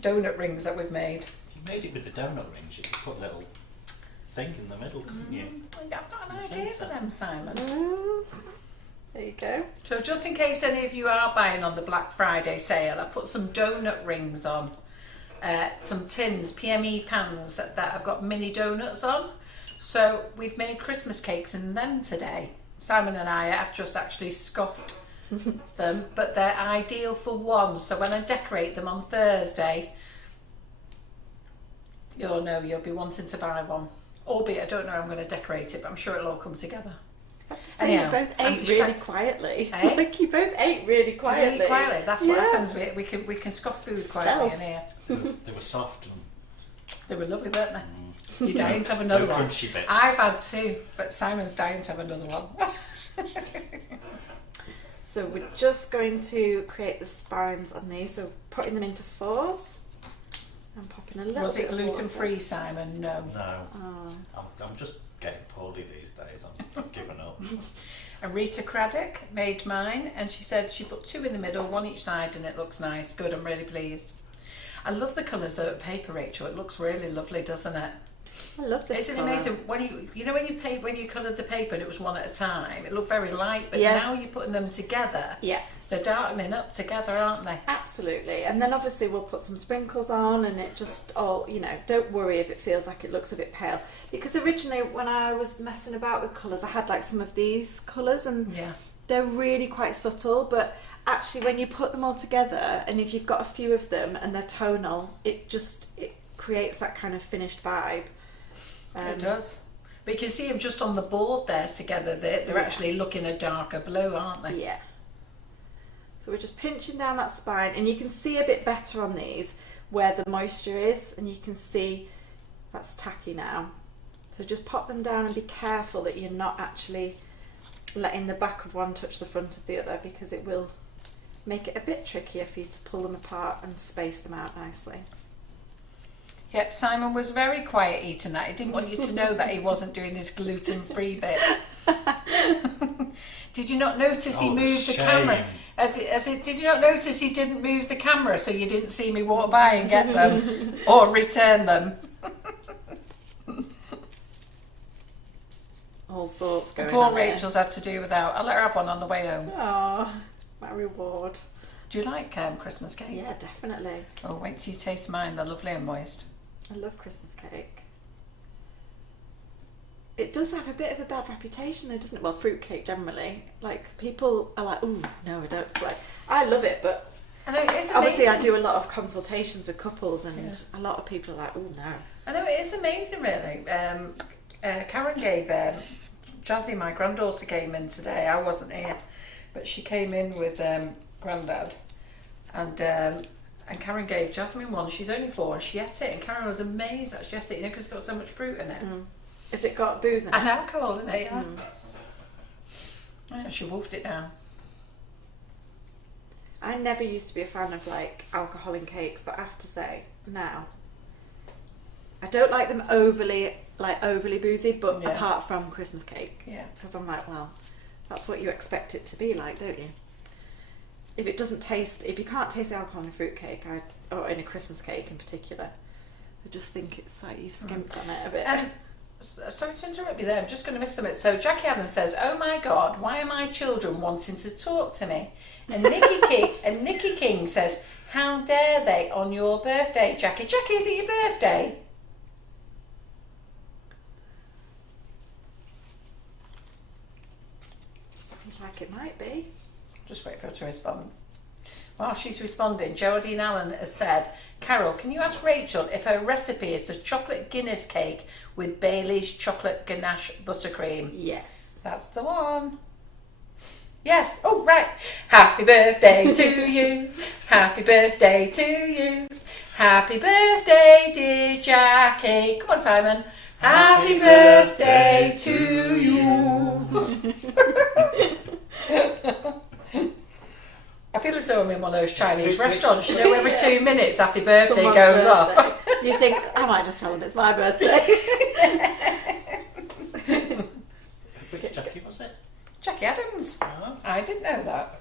donut rings that we've made. You made it with the donut rings. You could put a little thing in the middle, couldn't you? I've got an idea for them, Simon. There you go. So just in case any of you are buying on the Black Friday sale, I put some donut rings on. Some tins, PME pans that have got mini donuts on. So we've made Christmas cakes in them today. Simon and I have just actually scoffed them, but they're ideal for one. So when I decorate them on Thursday, you'll be wanting to buy one. Albeit I don't know how I'm going to decorate it, but I'm sure it'll all come together. I have to say, you both ate really quietly. Eh? Like you both ate really quietly. Did we eat quietly? That's what happens. We can scoff food quietly in here. They were soft and They were lovely, weren't they? You're dying to have another one. crunchy bits. I've had 2, but Simon's dying to have another one. So we're just going to create the spines on these. So putting them into 4s and popping a little Was bit it of gluten water. free, Simon? No. No. Oh. I'm just getting poorly these days. I'm giving up. And Rita Craddock made mine, and she said she put 2 in the middle, 1 each side, and it looks nice. Good, I'm really pleased. I love the colours of the paper, Rachel. It looks really lovely, doesn't it? I love this. Isn't it colour. amazing when you coloured the paper and it was one at a time? It looked very light, but Yeah. now you're putting them together. Yeah. They're darkening up together, aren't they? Absolutely. And then obviously we'll put some sprinkles on, and it just, don't worry if it feels like it looks a bit pale. Because originally when I was messing about with colours, I had like some of these colours, and Yeah. they're really quite subtle, but actually when you put them all together, and if you've got a few of them and they're tonal, it creates that kind of finished vibe. It does. But you can see them just on the board there together. They're actually looking a darker blue, aren't they? Yeah. So we're just pinching down that spine, and you can see a bit better on these where the moisture is, and you can see that's tacky now. So just pop them down and be careful that you're not actually letting the back of one touch the front of the other, because it will make it a bit trickier for you to pull them apart and space them out nicely. Yep, Simon was very quiet eating that. He didn't want you to know that he wasn't doing his gluten-free bit. Did you not notice he moved the camera? Did you not notice he didn't move the camera so you didn't see me walk by and get them or return them? All sorts going Poor on there. Rachel's had to do without. I'll let her have one on the way home. Oh, my reward. Do you like Christmas cake? Yeah, definitely. Oh, wait till you taste mine. They're lovely and moist. I love Christmas cake. It does have a bit of a bad reputation though, doesn't it? Well, fruit cake generally. Like, people are like, ooh, no, I don't. It's like, I love it, but I know, it's obviously I amazing. do a lot of consultations with couples, and a lot of people are like, ooh, no. I know, it is amazing, really. Karen gave Jazzy, my granddaughter, came in today. I wasn't here, but she came in with Grandad, and Karen gave Jasmine one. She's only 4, and she ate it, and Karen was amazed that she ate it, because it's got so much fruit in it. Has it got booze in it? And alcohol in it, yeah. Yeah, she wolfed it down. I never used to be a fan of like alcohol in cakes, but I have to say now, I don't like them overly boozy, but apart from Christmas cake, because I'm like, well, that's what you expect it to be like, don't you? If you can't taste the alcohol in a fruit cake, or in a Christmas cake in particular, I just think it's like you've skimped on it a bit. Sorry to interrupt you there, I'm just going to miss something. So Jackie Adams says, oh my God, why are my children wanting to talk to me? And Nikki King says, how dare they on your birthday, Jackie? Jackie, is it your birthday? Sounds like it might be. Just wait for her to respond. While she's responding, Geraldine Allen has said, Carol, can you ask Rachel if her recipe is the chocolate Guinness cake with Bailey's chocolate ganache buttercream? Yes. That's the one. Yes. Oh, right. Happy birthday to you. Happy birthday to you. Happy birthday, dear Jackie. Come on, Simon. Happy birthday to you. I feel as though I'm in one of those Chinese restaurants, you know, every 2 minutes happy birthday Someone's goes birthday. off. You think, I might just tell them it's my birthday. Which Jackie was it? Jackie Adams. Oh. I didn't know that.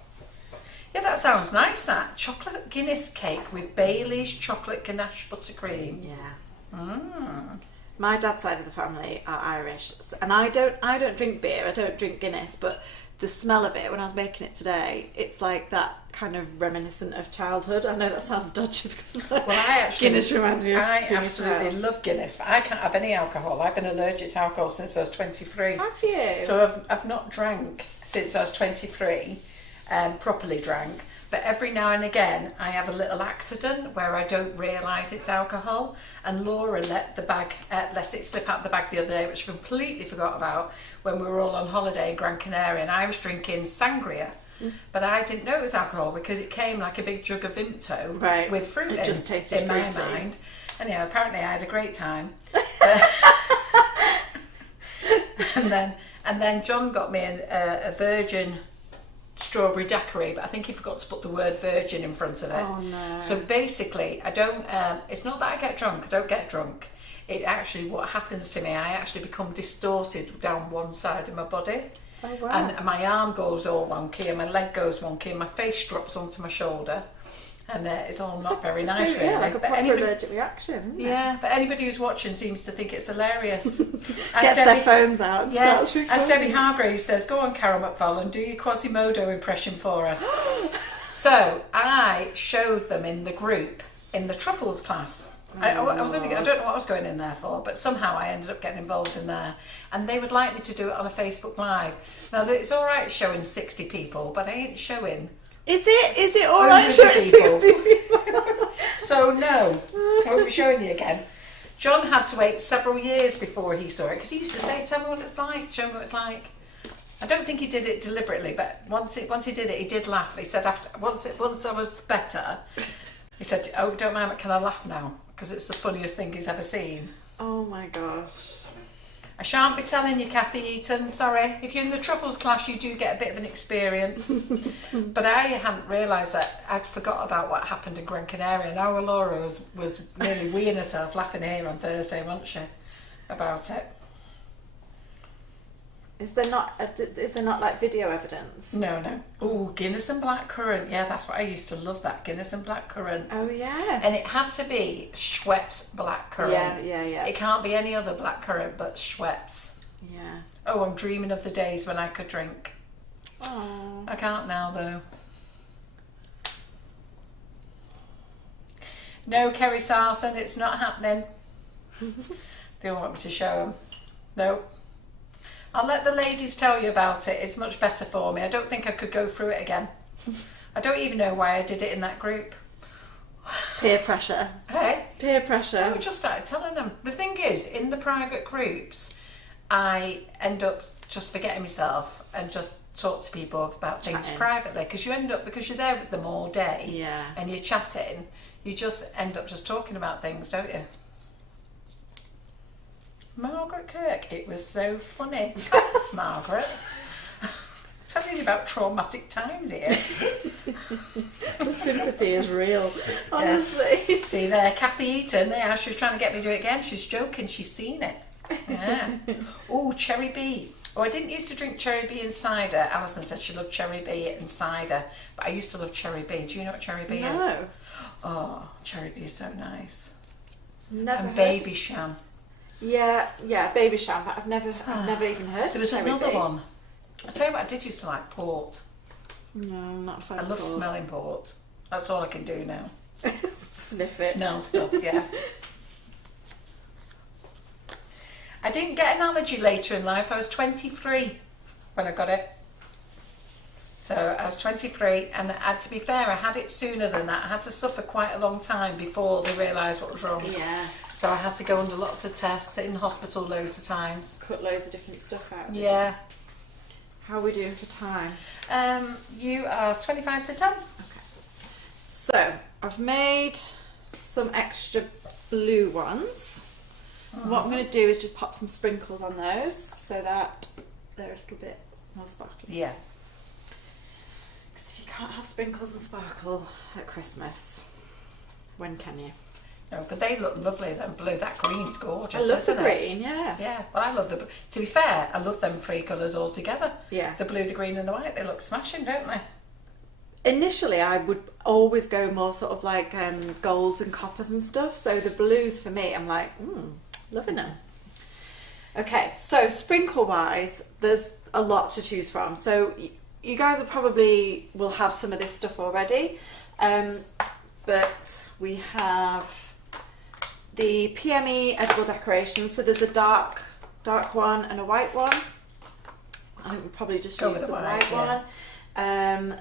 Yeah, that sounds nice, that. Chocolate Guinness cake with Bailey's chocolate ganache buttercream. Yeah. Mm. My dad's side of the family are Irish, and I don't drink beer, I don't drink Guinness, but the smell of it when I was making it today, it's like that kind of reminiscent of childhood. I know that sounds dodgy because Well, I actually, Guinness reminds me of I being a absolutely child. love Guinness, but I can't have any alcohol. I've been allergic to alcohol since I was 23. Have you? So I've not drank since I was 23, properly drank. But every now and again, I have a little accident where I don't realise it's alcohol. And Laura let it slip out the bag the other day, which I completely forgot about, when we were all on holiday in Gran Canaria, and I was drinking sangria. But I didn't know it was alcohol because it came like a big jug of Vimto with fruit It just tasted in my fruity. mind. Anyhow, apparently I had a great time. and then John got me a virgin strawberry daiquiri, but I think he forgot to put the word virgin in front of it. Oh no. So basically, I don't. It's not that I get drunk. I don't get drunk. It actually, what happens to me, I actually become distorted down one side of my body. Oh wow. And my arm goes all wonky, and my leg goes wonky, and my face drops onto my shoulder, and it's all not very nice, really. Yeah, like a But proper allergic reaction, isn't it? yeah, but anybody who's watching seems to think it's hilarious. Gets their phones out and Yeah, starts as recording. Debbie Hargraves says, go on, Carol McFarlane, do your Quasimodo impression for us. So I showed them in the group in the truffles class. I don't know what I was going in there for, but somehow I ended up getting involved in there, and they would like me to do it on a Facebook Live. Now it's all right showing 60 people, but I ain't showing Is it all right hundreds showing of people. 60 people? So no, I won't be showing you again. John had to wait several years before he saw it, because he used to say, tell me what it's like, show me what it's like. I don't think he did it deliberately, but once he did it, he did laugh. He said once I was better, he said, oh, don't mind, can I laugh now? Because it's the funniest thing he's ever seen. Oh my gosh. I shan't be telling you, Kathy Eaton, sorry. If you're in the truffles class, you do get a bit of an experience. But I hadn't realised that I'd forgot about what happened in Gran Canaria. And our Laura was nearly weeing herself laughing here on Thursday, wasn't she, about it? Is there not like video evidence? No. Oh, Guinness and blackcurrant. Yeah, that's what I used to love, that Guinness and blackcurrant. Oh yeah. And it had to be Schweppes blackcurrant. Yeah. It can't be any other blackcurrant but Schweppes. Yeah. Oh, I'm dreaming of the days when I could drink. Oh. I can't now, though. No, Kerry Sarson, it's not happening. They don't want me to show them. No. I'll let the ladies tell you about it. It's much better for me. I don't think I could go through it again. I don't even know why I did it in that group. Peer pressure. Hey? Peer pressure. I just started telling them. The thing is, in the private groups, I end up just forgetting myself and just talk to people about things Chatting. privately, because you're there with them all day, Yeah. and you're chatting, you just end up just talking about things, don't you? Margaret Kirk, it was so funny. Thanks, Margaret. Telling you about traumatic times here. The sympathy is real, honestly. See there, Kathy Eaton, there, she was trying to get me to do it again. She's joking, she's seen it. Yeah. Oh, cherry bee. Oh, I didn't used to drink cherry bee and cider. Alison said she loved cherry bee and cider, but I used to love cherry bee. Do you know what cherry bee is? No. Oh, cherry bee is so nice. Never And heard. baby sham. Yeah, baby sham, but I've never even heard There was of cherry another bee. one. I tell you what, I did used to like port. No, I'm not a fan I of love port. smelling port. That's all I can do now. Sniff it. Smell stuff, yeah. I didn't get an allergy later in life. I was 23 when I got it. So I was 23, and to be fair, I had it sooner than that. I had to suffer quite a long time before they realised what was wrong. Yeah. So I had to go under lots of tests, sit in the hospital loads of times. Cut loads of different stuff out. Yeah. How are we doing for time? You are 25 to 10. Okay. So I've made some extra blue ones. What I'm going to do is just pop some sprinkles on those so that they're a little bit more sparkly. Yeah. Because if you can't have sprinkles and sparkle at Christmas, when can you? No, but they look lovely, them blue. That green's gorgeous, I love the isn't it? green, yeah. Yeah, well, I love the... To be fair, I love them three colours all together. Yeah. The blue, the green and the white, they look smashing, don't they? Initially, I would always go more sort of like golds and coppers and stuff. So the blues for me, I'm like, loving them. Okay, so sprinkle-wise, there's a lot to choose from. So you guys will have some of this stuff already. But we have the PME edible decorations. So there's a dark one and a white one. I think we'll probably just use the white one.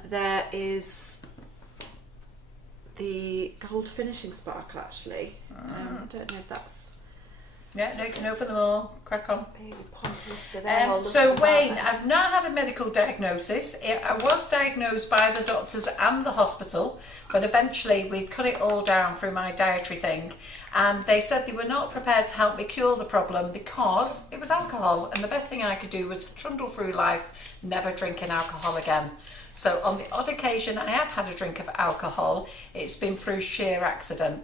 There is the gold finishing sparkle actually. I don't know if that's... Yeah, no, you can open them all. Crack on. So Wayne, I've not had a medical diagnosis. I was diagnosed by the doctors and the hospital, but eventually we cut it all down through my dietary thing, and they said they were not prepared to help me cure the problem because it was alcohol, and the best thing I could do was trundle through life never drinking alcohol again. So on the odd occasion I have had a drink of alcohol, it's been through sheer accident.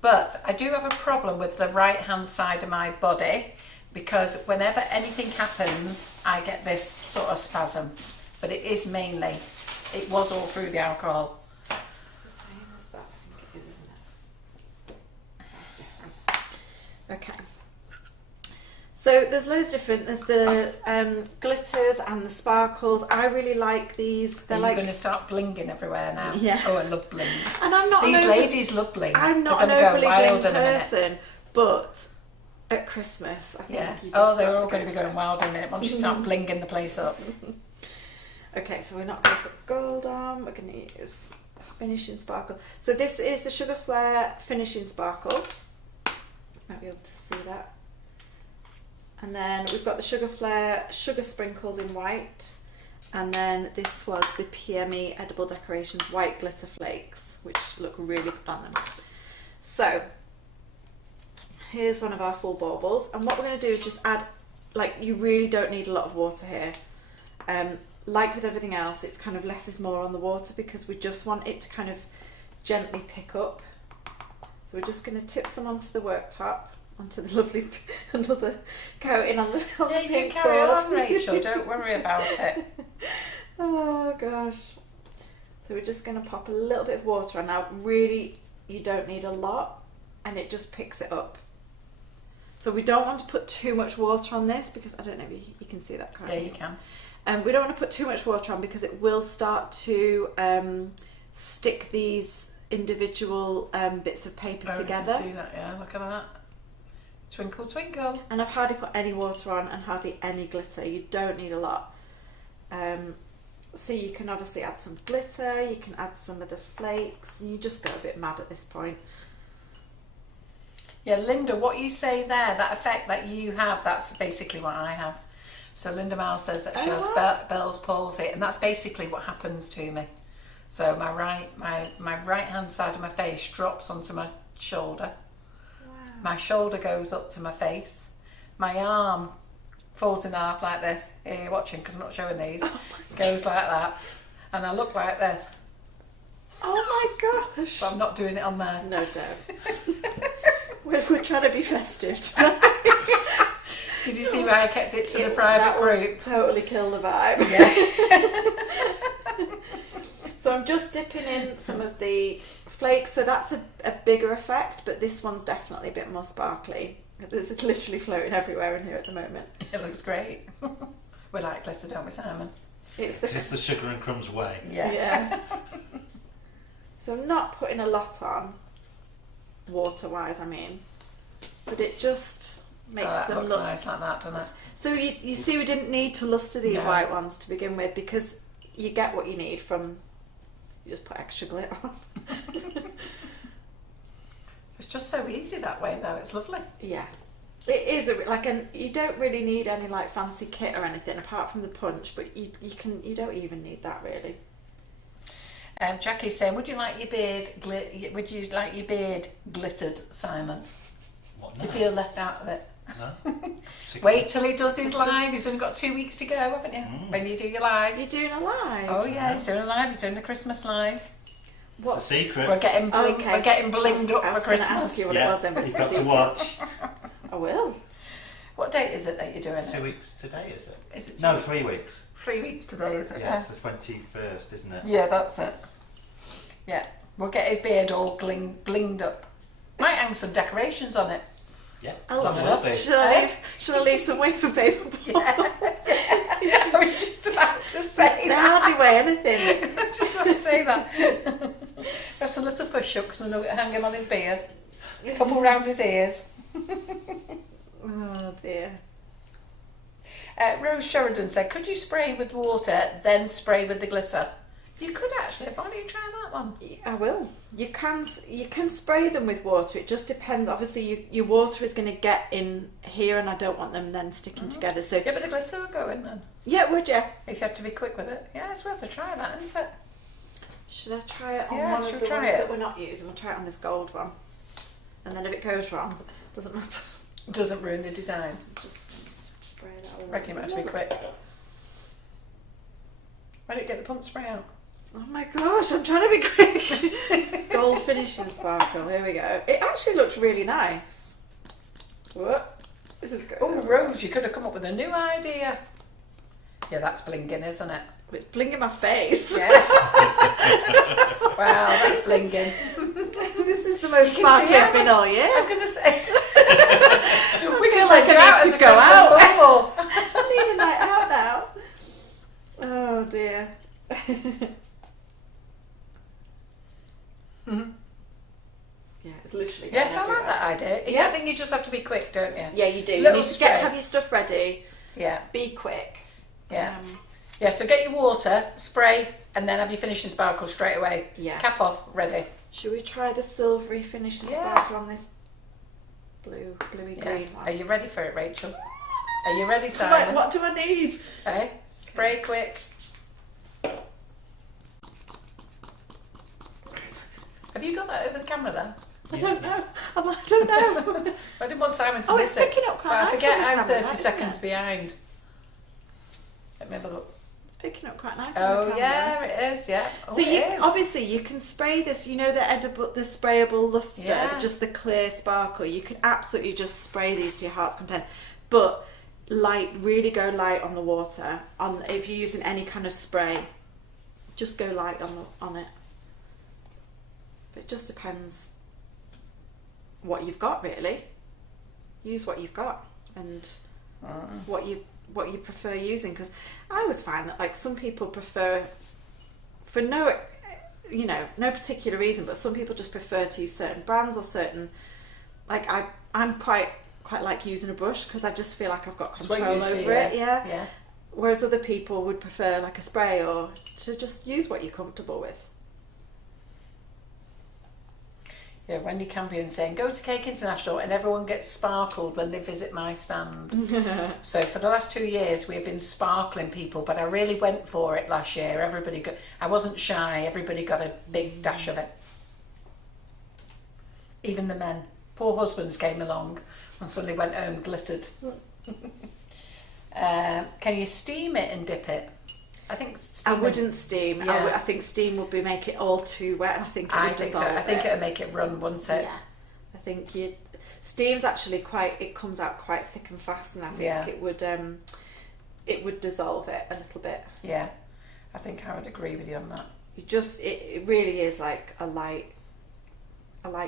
But I do have a problem with the right hand side of my body because whenever anything happens I get this sort of spasm. But it is mainly, it was all through the alcohol. The same as that, I think it is, isn't it? That's different. Okay. So there's loads different. There's the glitters and the sparkles. I really like these. They're like going to start blinging everywhere now. Yeah. Oh, I love bling. And I'm not. These ladies love bling. I'm not an overly bling person, but at Christmas, I think. Yeah. You Oh, they're all going to be going wild in a minute once you start blinging the place up. Okay, so we're not going to put gold on. We're going to use finishing sparkle. So this is the Sugar Flare finishing sparkle. Might be able to see that. And then we've got the Sugar Flare Sugar Sprinkles in white. And then this was the PME Edible Decorations White Glitter Flakes, which look really good on them. So, here's one of our full baubles. And what we're going to do is just add, like, you really don't need a lot of water here. Like with everything else, it's kind of less is more on the water because we just want it to kind of gently pick up. So we're just going to tip some onto the worktop. Onto the lovely another coating on the yeah, you can carry on, Rachel. Don't worry about it. Oh gosh. So we're just going to pop a little bit of water on. Now, really, you don't need a lot, and it just picks it up. So we don't want to put too much water on this because I don't know if you can see that. Can't you can. We don't want to put too much water on because it will start to stick these individual bits of paper together. I can see that. Yeah, look at that. Twinkle, twinkle. And I've hardly put any water on and hardly any glitter. You don't need a lot. So you can obviously add some glitter, you can add some of the flakes, and you just go a bit mad at this point. Yeah, Linda, what you say there, that effect that you have, that's basically what I have. So Linda Miles says that she has Bell's palsy, and that's basically what happens to me. So my right hand side of my face drops onto my shoulder. My shoulder goes up to my face. My arm folds in half like this. Here, you're watching because I'm not showing these. Goes like that. And I look like this. Oh my gosh. But I'm not doing it on there. No, don't. We're trying to be festive tonight. Did you see why I kept it to the private group? Totally kill the vibe. Yeah. So I'm just dipping in some of the flakes, so that's a bigger effect, but this one's definitely a bit more sparkly. It's literally floating everywhere in here at the moment. It looks great. We like glitter, don't we, Simon? It's the sugar and crumbs way. Yeah. So I'm not putting a lot on, water-wise, I mean, but it just makes them looks look nice like that, doesn't it? So you see, we didn't need to luster these white ones to begin with because you get what you need from. You just put extra glitter on. It's just so easy that way, though. It's lovely. Yeah. It is you don't really need any like fancy kit or anything apart from the punch, but you don't even need that really. Jackie's saying, would you like your beard glittered, Simon? What, Do you no? feel left out of it? No. Wait till he does his live. He's only got 2 weeks to go, haven't you? When you do your live. You're doing a live? Oh yeah, he's doing a live. He's doing the Christmas live. What's a secret? We're getting blinged up for Christmas. Ask you what it was then, but You've got to watch. I will. What date is it that you're doing 2 it? weeks today, is it? Is it No, 3 weeks. 3 weeks today, is it? Yeah, it's the 21st, isn't it? Yeah, that's it. Yeah, we'll get his beard all blinged up. Might hang some decorations on it. Yeah, Oh, absolutely. Shall I leave some wafer paper? I was just about to say They that. hardly weigh anything. I was just about to say that. Have some little fish hooks and a nugget hanging on his beard. A couple round his ears. Oh dear. Rose Sheridan said, could you spray with water, then spray with the glitter? You could actually. Why don't you try that one? I will. You can spray them with water. It just depends. Obviously, your water is going to get in here, and I don't want them then sticking together. So Yeah, but the glitter will go in then. yeah, would you? If you have to be quick with it. Yeah, it's worth a try, that, isn't it? Should I try it on Yeah, one of should the we try ones it? that we're not using? We'll try it on this gold one, and then if it goes wrong, doesn't matter. Doesn't ruin the design. Just spray that all Reckon you might have to be quick. Why don't you get the pump spray out? Oh my gosh, I'm trying to be quick. Gold finishing sparkle. Here we go. It actually looks really nice. What? This is good. Oh, Rose, you could have come up with a new idea. Yeah, that's blinging, isn't it? It's blinging my face. Yeah. Wow, that's blinging. This is the most You can see sparkly how I've been much- all year. I was going to say. We feel can like send you I out need as to a go Christmas out. bauble. I need a night out now. Oh dear. Yeah, it's literally. Yes, I going like that everywhere. idea. Yeah. I think you just have to be quick, don't you? Yeah, you do. You Little need to spray. have your stuff ready. Yeah. Be quick. Yeah. Yeah, so get your water, spray, and then have your finishing sparkle straight away. Yeah. Cap off, ready. Should we try the silvery finishing Yeah. sparkle on this bluey Yeah. green one? Are you ready for it, Rachel? Are you ready, Simon? Like, what do I need? Okay. Spray quick. Have you got that over the camera then? I don't know. I don't know. I didn't want Simon to Oh, miss it's it. picking up quite But nice I forget on the I'm camera, 30 isn't seconds it? behind. Let me have a look. It's picking up quite nice on Oh the camera. yeah, it is. Yeah. Oh, So it you is. obviously you can spray this. You know the sprayable luster, Yeah. just the clear sparkle. You can absolutely just spray these to your heart's content, but really go light on the water. If you're using any kind of spray, just go light on it. But it just depends what you've got, really. Use what you've got and what you prefer using, because I always find that like some people prefer, for no particular reason, but some people just prefer to use certain brands or certain, like I'm quite like using a brush because I just feel like I've got That's what control you're used to, over it. yeah. Yeah. Whereas other people would prefer like a spray or to just use what you're comfortable with. Yeah, Wendy Campion saying, go to Cake International and everyone gets sparkled when they visit my stand. So for the last 2 years we've been sparkling people, but I really went for it last year. I wasn't shy, everybody got a big dash of it. Even the men. Poor husbands came along and suddenly went home glittered. Can you steam it and dip it? I think I wouldn't steam. Yeah. I think steam would make it all too wet, and I think it would think so. dissolve I think it. it would make it run, wouldn't it? Yeah, I think steam's actually it comes out quite thick and fast, and I think it would dissolve it a little bit. Yeah, I think I would agree with you on that. It really is like a light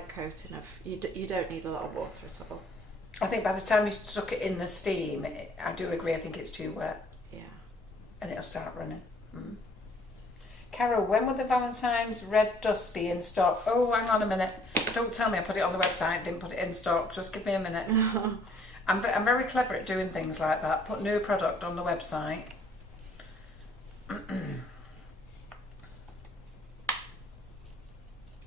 coating of, you don't need a lot of water at all. I think by the time you stuck it in the steam, I do agree, I think it's too wet. Yeah. And it'll start running. Carol, when will the Valentine's red dust be in stock? Oh, hang on a minute. Don't tell me I put it on the website, didn't put it in stock. Just give me a minute. I'm very clever at doing things like that. Put new product on the website.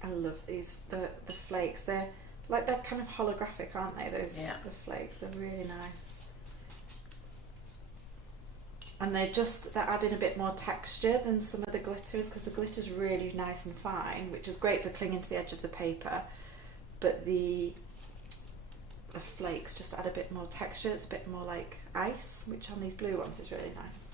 I love these, the flakes. They're Like they're kind of holographic, aren't they? Those Yeah. the flakes, they're really nice. And they're adding a bit more texture than some of the glitters, because the glitter's really nice and fine, which is great for clinging to the edge of the paper. But the flakes just add a bit more texture. It's a bit more like ice, which on these blue ones is really nice.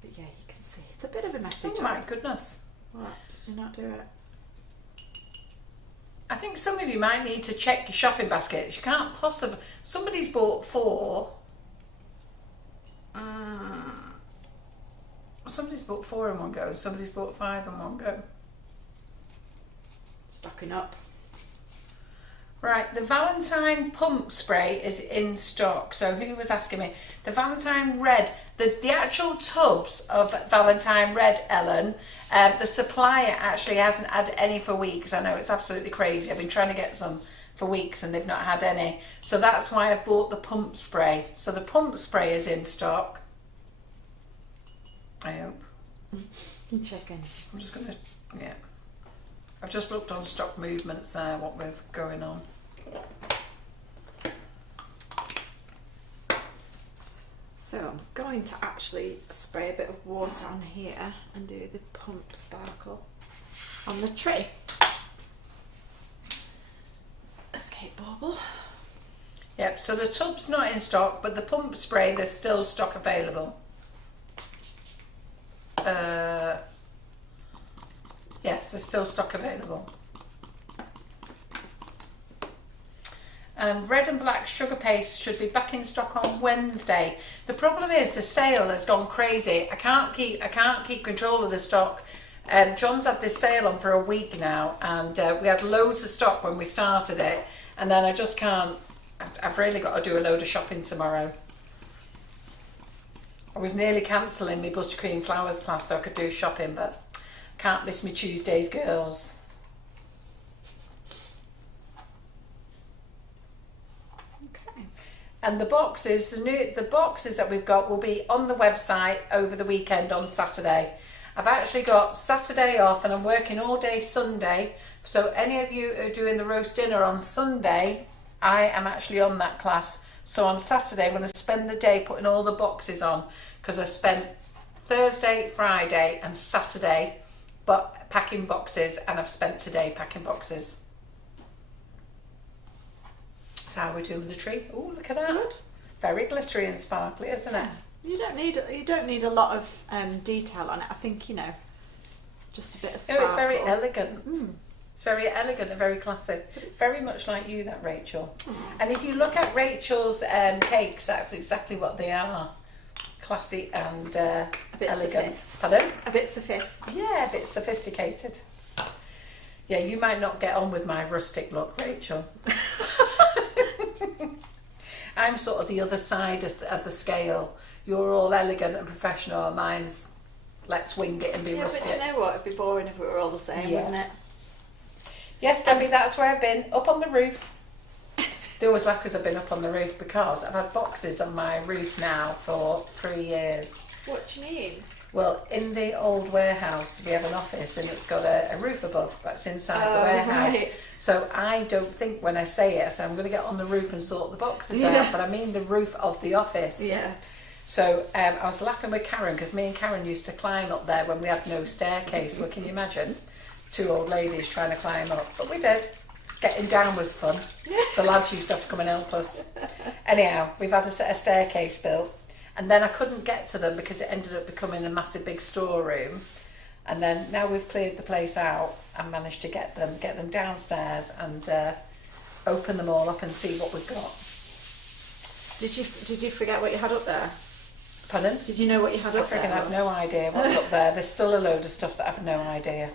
But yeah, you can see it's a bit of a messy Oh job. my goodness. What? Did you not do it? I think some of you might need to check your shopping baskets. You can't possibly... Somebody's bought 4. Somebody's bought 4 in one go. Somebody's bought 5 in one go. Stocking up. Right, the Valentine pump spray is in stock. So who was asking me? The Valentine Red, the actual tubs of Valentine Red, Ellen, the supplier actually hasn't had any for weeks. I know, it's absolutely crazy. I've been trying to get some for weeks and they've not had any. So that's why I bought the pump spray. So the pump spray is in stock. I hope. I'm checking. I'm just going to, yeah. I've just looked on stock movements there, what we've going on. So I'm going to actually spray a bit of water on here and do the pump sparkle on the tray. Escape bauble. Yep, so the tub's not in stock, but the pump spray, there's still stock available. Yes, there's still stock available. And red and black sugar paste should be back in stock on Wednesday. The problem is the sale has gone crazy. I can't keep control of the stock. John's had this sale on for a week now, and we had loads of stock when we started it, and then I just can't. I've really got to do a load of shopping tomorrow. I was nearly cancelling my buttercream flowers class so I could do shopping, but can't miss me Tuesdays, girls. Okay. And the boxes, the boxes that we've got will be on the website over the weekend on Saturday. I've actually got Saturday off and I'm working all day Sunday. So any of you who are doing the roast dinner on Sunday, I am actually on that class. So on Saturday I'm going to spend the day putting all the boxes on, because I spent Thursday, Friday and Saturday but packing boxes, and I've spent today packing boxes. So how are we doing with the tree? Oh, look at that. Good. Very glittery and sparkly, isn't it? You don't need a lot of detail on it. I think, you know, just a bit of sparkle. No, it's very elegant. It's very elegant and very classic. Very much like you, that Rachel. And if you look at Rachel's cakes, that's exactly what they are. Classy and a bit elegant. sophist. Pardon? A bit sophist. Yeah, a bit sophisticated. Yeah, you might not get on with my rustic look, Rachel. I'm sort of the other side of the scale. You're all elegant and professional. Mine's let's wing it and be rustic. But you know what? It'd be boring if we were all the same, wouldn't it? Yes, Debbie, that's where I've been, up on the roof. They always laugh because I've been up on the roof, because I've had boxes on my roof now for 3 years. What do you mean? Well, in the old warehouse, we have an office and it's got a roof above, but it's inside the warehouse. Right. So I don't think when I say it, I say I'm going to get on the roof and sort the boxes out, but I mean the roof of the office. Yeah. So I was laughing with Karen, because me and Karen used to climb up there when we had no staircase. Well, can you imagine? 2 old ladies trying to climb up, but we did. Getting down was fun. The lads used to have to come and help us. Anyhow, we've had a staircase built, and then I couldn't get to them because it ended up becoming a massive big storeroom. And then now we've cleared the place out and managed to get them downstairs and open them all up and see what we've got. Did you forget what you had up there? Pardon? Did you know what you had up there? I have no idea what's up there. There's still a load of stuff that I've no idea.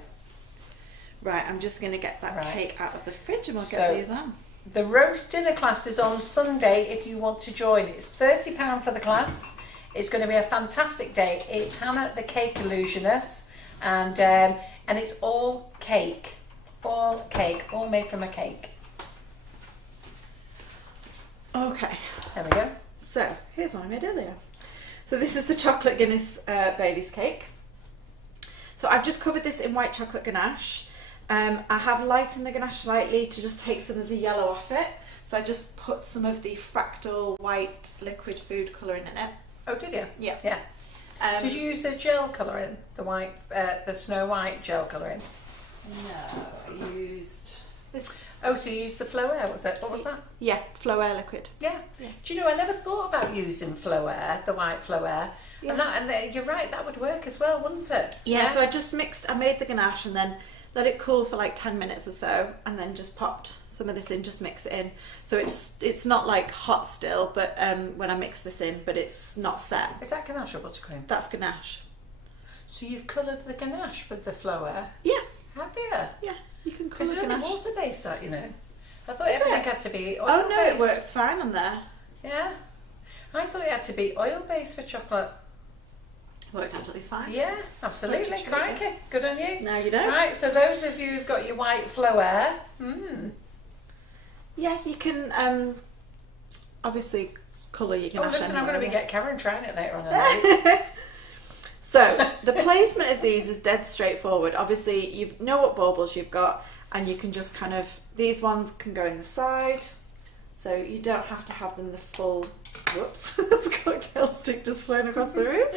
Right, I'm just going to get that cake out of the fridge and we'll So, get these on. The roast dinner class is on Sunday if you want to join. It's £30 for the class. It's going to be a fantastic day. It's Hanna the Cake Illusionist, and it's all cake. All made from a cake. Okay. There we go. So, here's what I made earlier. So this is the chocolate Guinness Baileys cake. So I've just covered this in white chocolate ganache. I have lightened the ganache slightly to just take some of the yellow off it. So I just put some of the fractal white liquid food colouring in it. Oh, did you? Yeah. Yeah. Did you use the gel colouring, the white, the Snow White gel colouring? No, I used this. Oh, so you used the Flow Air, was it? What was that? Yeah, Flow Air liquid. Yeah. Do you know, I never thought about using Flow Air, the white Flow Air. Yeah. And you're right, that would work as well, wouldn't it? Yeah, so I just I made the ganache and then let it cool for like 10 minutes or so, and then just popped some of this in, just mix it in. So it's not like hot still, but when I mix this in, but it's not set. Is that ganache or buttercream? That's ganache. So you've coloured the ganache with the Flow Air? Yeah. Have you? Yeah, you can Because colour it's only ganache. water-based, that, you know. I thought Is everything it? had to be oil-based. Oh no, it works fine on there. Yeah. I thought it had to be oil-based for chocolate. Worked absolutely fine. Yeah, absolutely. Worked Crikey. Good on you. Now you know. Right, so those of you who've got your white Flow Air, Yeah, you can obviously colour your oh, ganache. listen, I'm going to anyway. get Karen trying it later on in the week. So the placement of these is dead straightforward. Obviously, you know what baubles you've got, and you can just kind of, these ones can go in the side, so you don't have to have them the full. Whoops, that's a cocktail stick just flying across the room.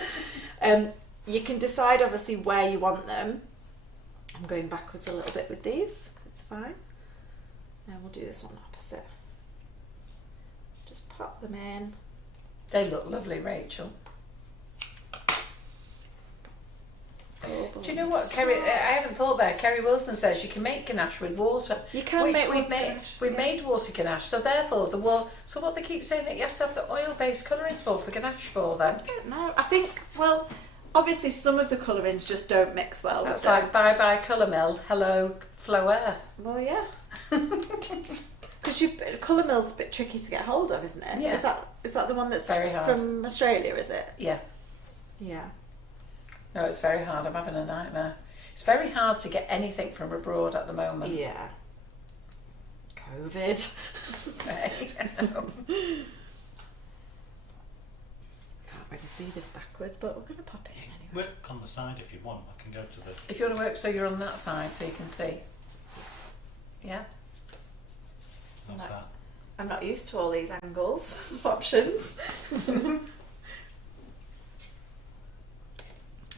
You can decide obviously where you want them. I'm going backwards a little bit with these. It's fine. And we'll do this one opposite. Just pop them in. They look lovely, Rachel. Do you know what, Kerry? I haven't thought about it. Kerry Wilson says you can make ganache with water. You can which make we've water made. ganache, We've yeah. made water ganache, so therefore So what they keep saying that you have to have the oil-based colourings for ganache for then? I don't know. I think, well, obviously some of the colourings just don't mix well. That's with them. like bye-bye colour mill, hello Flow Air. Well, yeah. Because colour mill's a bit tricky to get hold of, isn't it? Yeah. Is that the one that's Very hard. from Australia? Is it? Yeah. Yeah. No, it's very hard. I'm having a nightmare. It's very hard to get anything from abroad at the moment. Yeah. COVID. Can't really see this backwards, but we're going to pop it in anyway. Work on the side if you want. I can go to the. If you want to work so you're on that side so you can see. Yeah. What's No. that? I'm not used to all these angles of options.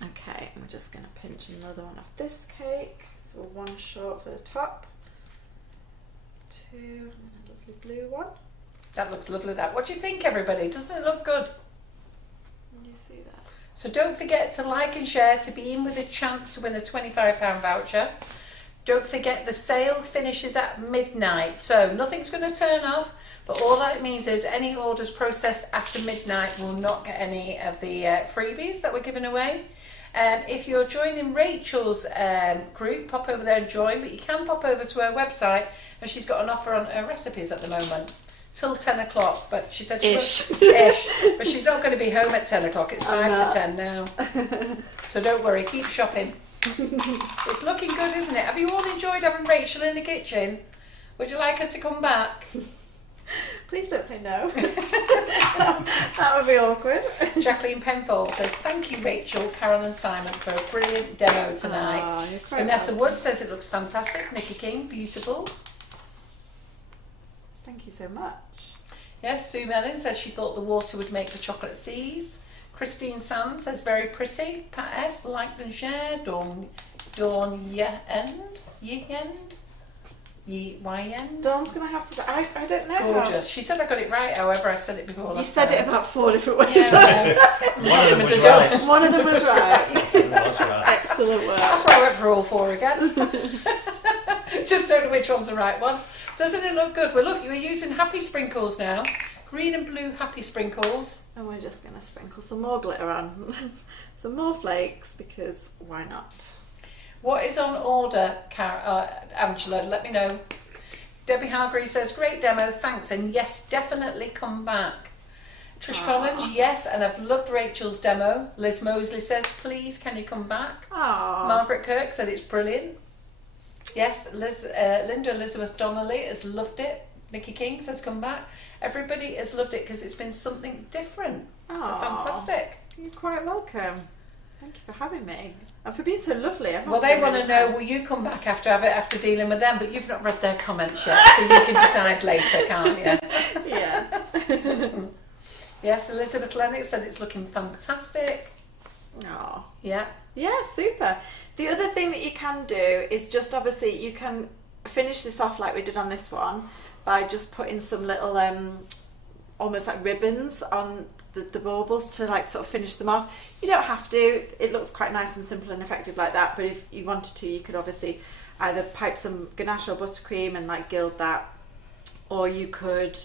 Okay, and we're just going to pinch another one off this cake. So one short for the top, two, and then a lovely blue one. That looks lovely, that. What do you think, everybody? Doesn't it look good? Can you see that? So don't forget to like and share to be in with a chance to win a £25 voucher. Don't forget the sale finishes at midnight, so nothing's going to turn off, but all that means is any orders processed after midnight will not get any of the freebies that we're giving away. If you're joining Rachel's group, pop over there and join, but you can pop over to her website, and she's got an offer on her recipes at the moment till 10 o'clock, but she said Ish. but she's not going to be home at 10 o'clock. It's 5 to 10 now, so don't worry, keep shopping. It's looking good, isn't it? Have you all enjoyed having Rachel in the kitchen? Would you like her to come back? Please don't say no. That would be awkward. Jacqueline Penfold says, thank you Rachel, Carol and Simon for a brilliant demo tonight. Oh, you're quite Vanessa welcome. Woods says it looks fantastic. Nikki King, beautiful. Thank you so much. Yes, Sue Mellon says she thought the water would make the chocolate seize. Christine Sam says very pretty. Pat S, liked and shared. Dawn Yend? Yend? Dawn's going to have to say, I don't know. Gorgeous. She said I got it right, however I said it before. You last said time. it about 4 different ways. Yeah, One of them was Mr. right. Jones. One of them was right. It was right. Excellent work. That's why I went for all 4 again. Just don't know which one's the right one. Doesn't it look good? We're using happy sprinkles now. Green and blue happy sprinkles. And we're just going to sprinkle some more glitter on. Some more flakes, because why not? What is on order, Angela? Let me know. Debbie Hargreaves says, great demo, thanks. And yes, definitely come back. Trish Collins, yes, and I've loved Rachel's demo. Liz Mosley says, please, can you come back? Aww. Margaret Kirk said it's brilliant. Yes, Linda Elizabeth Donnelly has loved it. Nikki King says come back. Everybody has loved it because it's been something different. So Aw. fantastic. You're quite welcome. Thank you for having me. And for being so lovely. Well, they want to know, will you come back after dealing with them? But you've not read their comments yet, so you can decide later, can't you? Yeah. Yes, Elizabeth Lennox said it's looking fantastic. Oh. Yeah. Yeah, super. The other thing that you can do is just obviously you can finish this off like we did on this one by just putting some little almost like ribbons on the baubles to like sort of finish them off. You don't have to. It looks quite nice and simple and effective like that, but if you wanted to, you could obviously either pipe some ganache or buttercream and like gild that, or you could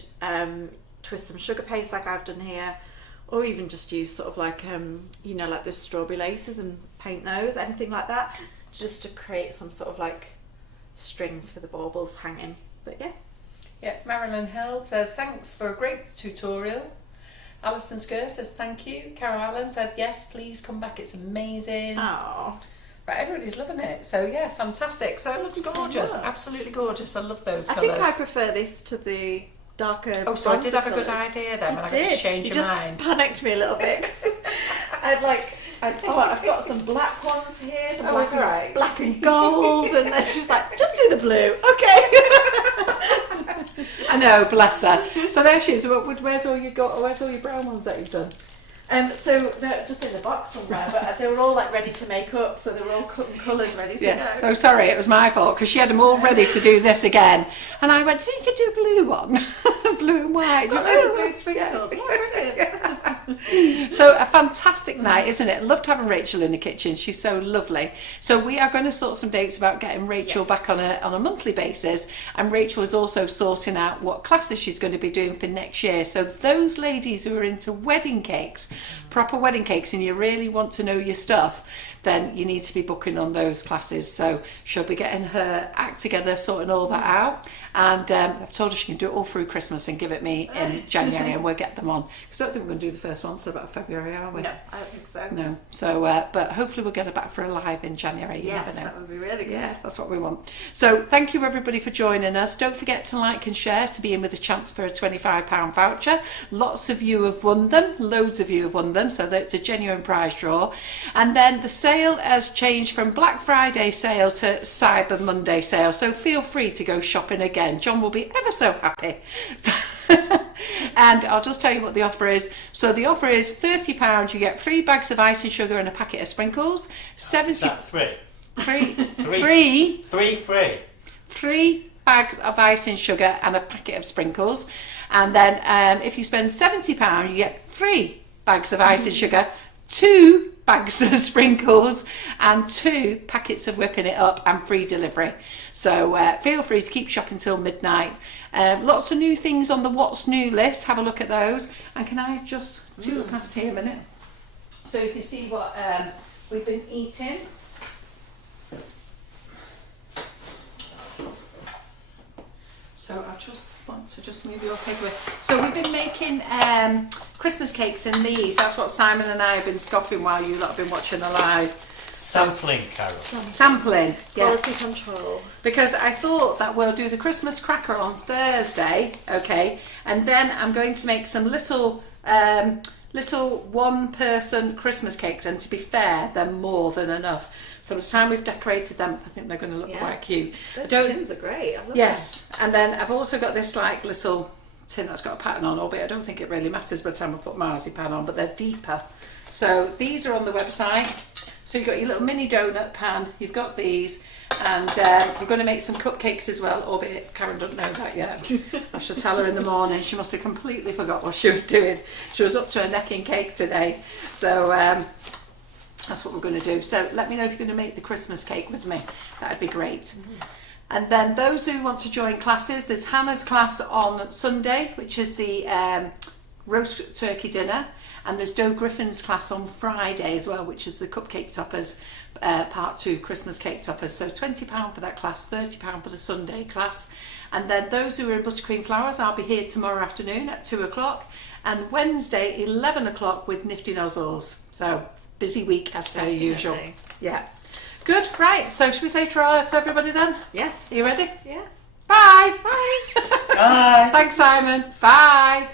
twist some sugar paste like I've done here, or even just use sort of like you know, like the strawberry laces and paint those, anything like that, just to create some sort of like strings for the baubles hanging. But yeah, Marilyn Hill says thanks for a great tutorial. Alison Skur says thank you. Carol Allen said yes, please come back, it's amazing. Oh, right, everybody's loving it. So yeah, fantastic. So it looks gorgeous, absolutely gorgeous. I love those colours. I think I prefer this to the darker. Oh, so I did have a good idea then when I got to change your mind. You just panicked me a little bit. I've got some black ones here, some black and gold, and then she's like, just do the blue, okay. I know, bless her. So there she is. Where's all your brown ones that you've done? So they're just in the box somewhere, but they were all like ready to make up, so they were all cut and coloured, ready to go. So sorry, it was my fault because she had them all ready to do this again, and I went, you could do a blue one, blue and white. Loads of blue sprinkles. Yeah, brilliant. So a fantastic night, isn't it? Loved having Rachel in the kitchen. She's so lovely. So we are going to sort some dates about getting Rachel back on a monthly basis, and Rachel is also sorting out what classes she's going to be doing for next year. So those ladies who are into wedding cakes, proper wedding cakes, and you really want to know your stuff, then you need to be booking on those classes. So she'll be getting her act together, sorting all that out, and I've told her she can do it all through Christmas and give it me in January, and we'll get them on, because I don't think we're going to do the first one till about February, are we? No, I don't think so. No. So but hopefully we'll get her back for a live in January. You yes, never know. That would be really good. Yeah, that's what we want. So thank you everybody for joining us. Don't forget to like and share to be in with a chance for a £25 voucher. Lots of you have won them, loads of you have won them, so that's a genuine prize draw. And then the sale has changed from Black Friday sale to Cyber Monday sale, so feel free to go shopping again. John will be ever so happy. And I'll just tell you what the offer is. So the offer is £30. You get 3 bags of icing sugar and a packet of sprinkles. 70. That's three. Three bags of icing sugar and a packet of sprinkles. And then if you spend £70, you get 3 bags of icing sugar, 2 bags of sprinkles, and 2 packets of whipping it up, and free delivery. So feel free to keep shopping till midnight. Lots of new things on the what's new list. Have a look at those. And can I just look past here a minute so you can see what we've been eating. So I just want to move your paper away. So we've been making Christmas cakes in these. That's what Simon and I have been scoffing while you lot have been watching the live. Sampling, Carol. Sampling, yes. Quality control. Because I thought that we'll do the Christmas cracker on Thursday, okay, and then I'm going to make some little one-person Christmas cakes, and to be fair, they're more than enough. So by the time we've decorated them, I think they're going to look quite cute. Those tins are great. I love them. And then I've also got this like little tin that's got a pattern on, albeit I don't think it really matters by the time I put marzipan on, but they're deeper. So these are on the website. So you've got your little mini donut pan, you've got these, and we're going to make some cupcakes as well, albeit Karen doesn't know that yet. I shall tell her in the morning. She must have completely forgot what she was doing. She was up to her neck in cake today. So that's what we're going to do. So let me know if you're going to make the Christmas cake with me. That'd be great. And then those who want to join classes, there's Hannah's class on Sunday, which is the roast turkey dinner, and there's Doe Griffin's class on Friday as well, which is the cupcake toppers, part 2 Christmas cake toppers. So £20 for that class, £30 for the Sunday class. And then those who are in Buttercream Flowers, I'll be here tomorrow afternoon at 2 o'clock, and Wednesday 11 o'clock with Nifty Nozzles. So busy week as per usual. Yeah. Good, right. So should we say try to everybody then? Yes. Are you ready? Yeah. Bye. Bye. Bye. Thanks, Simon. Bye.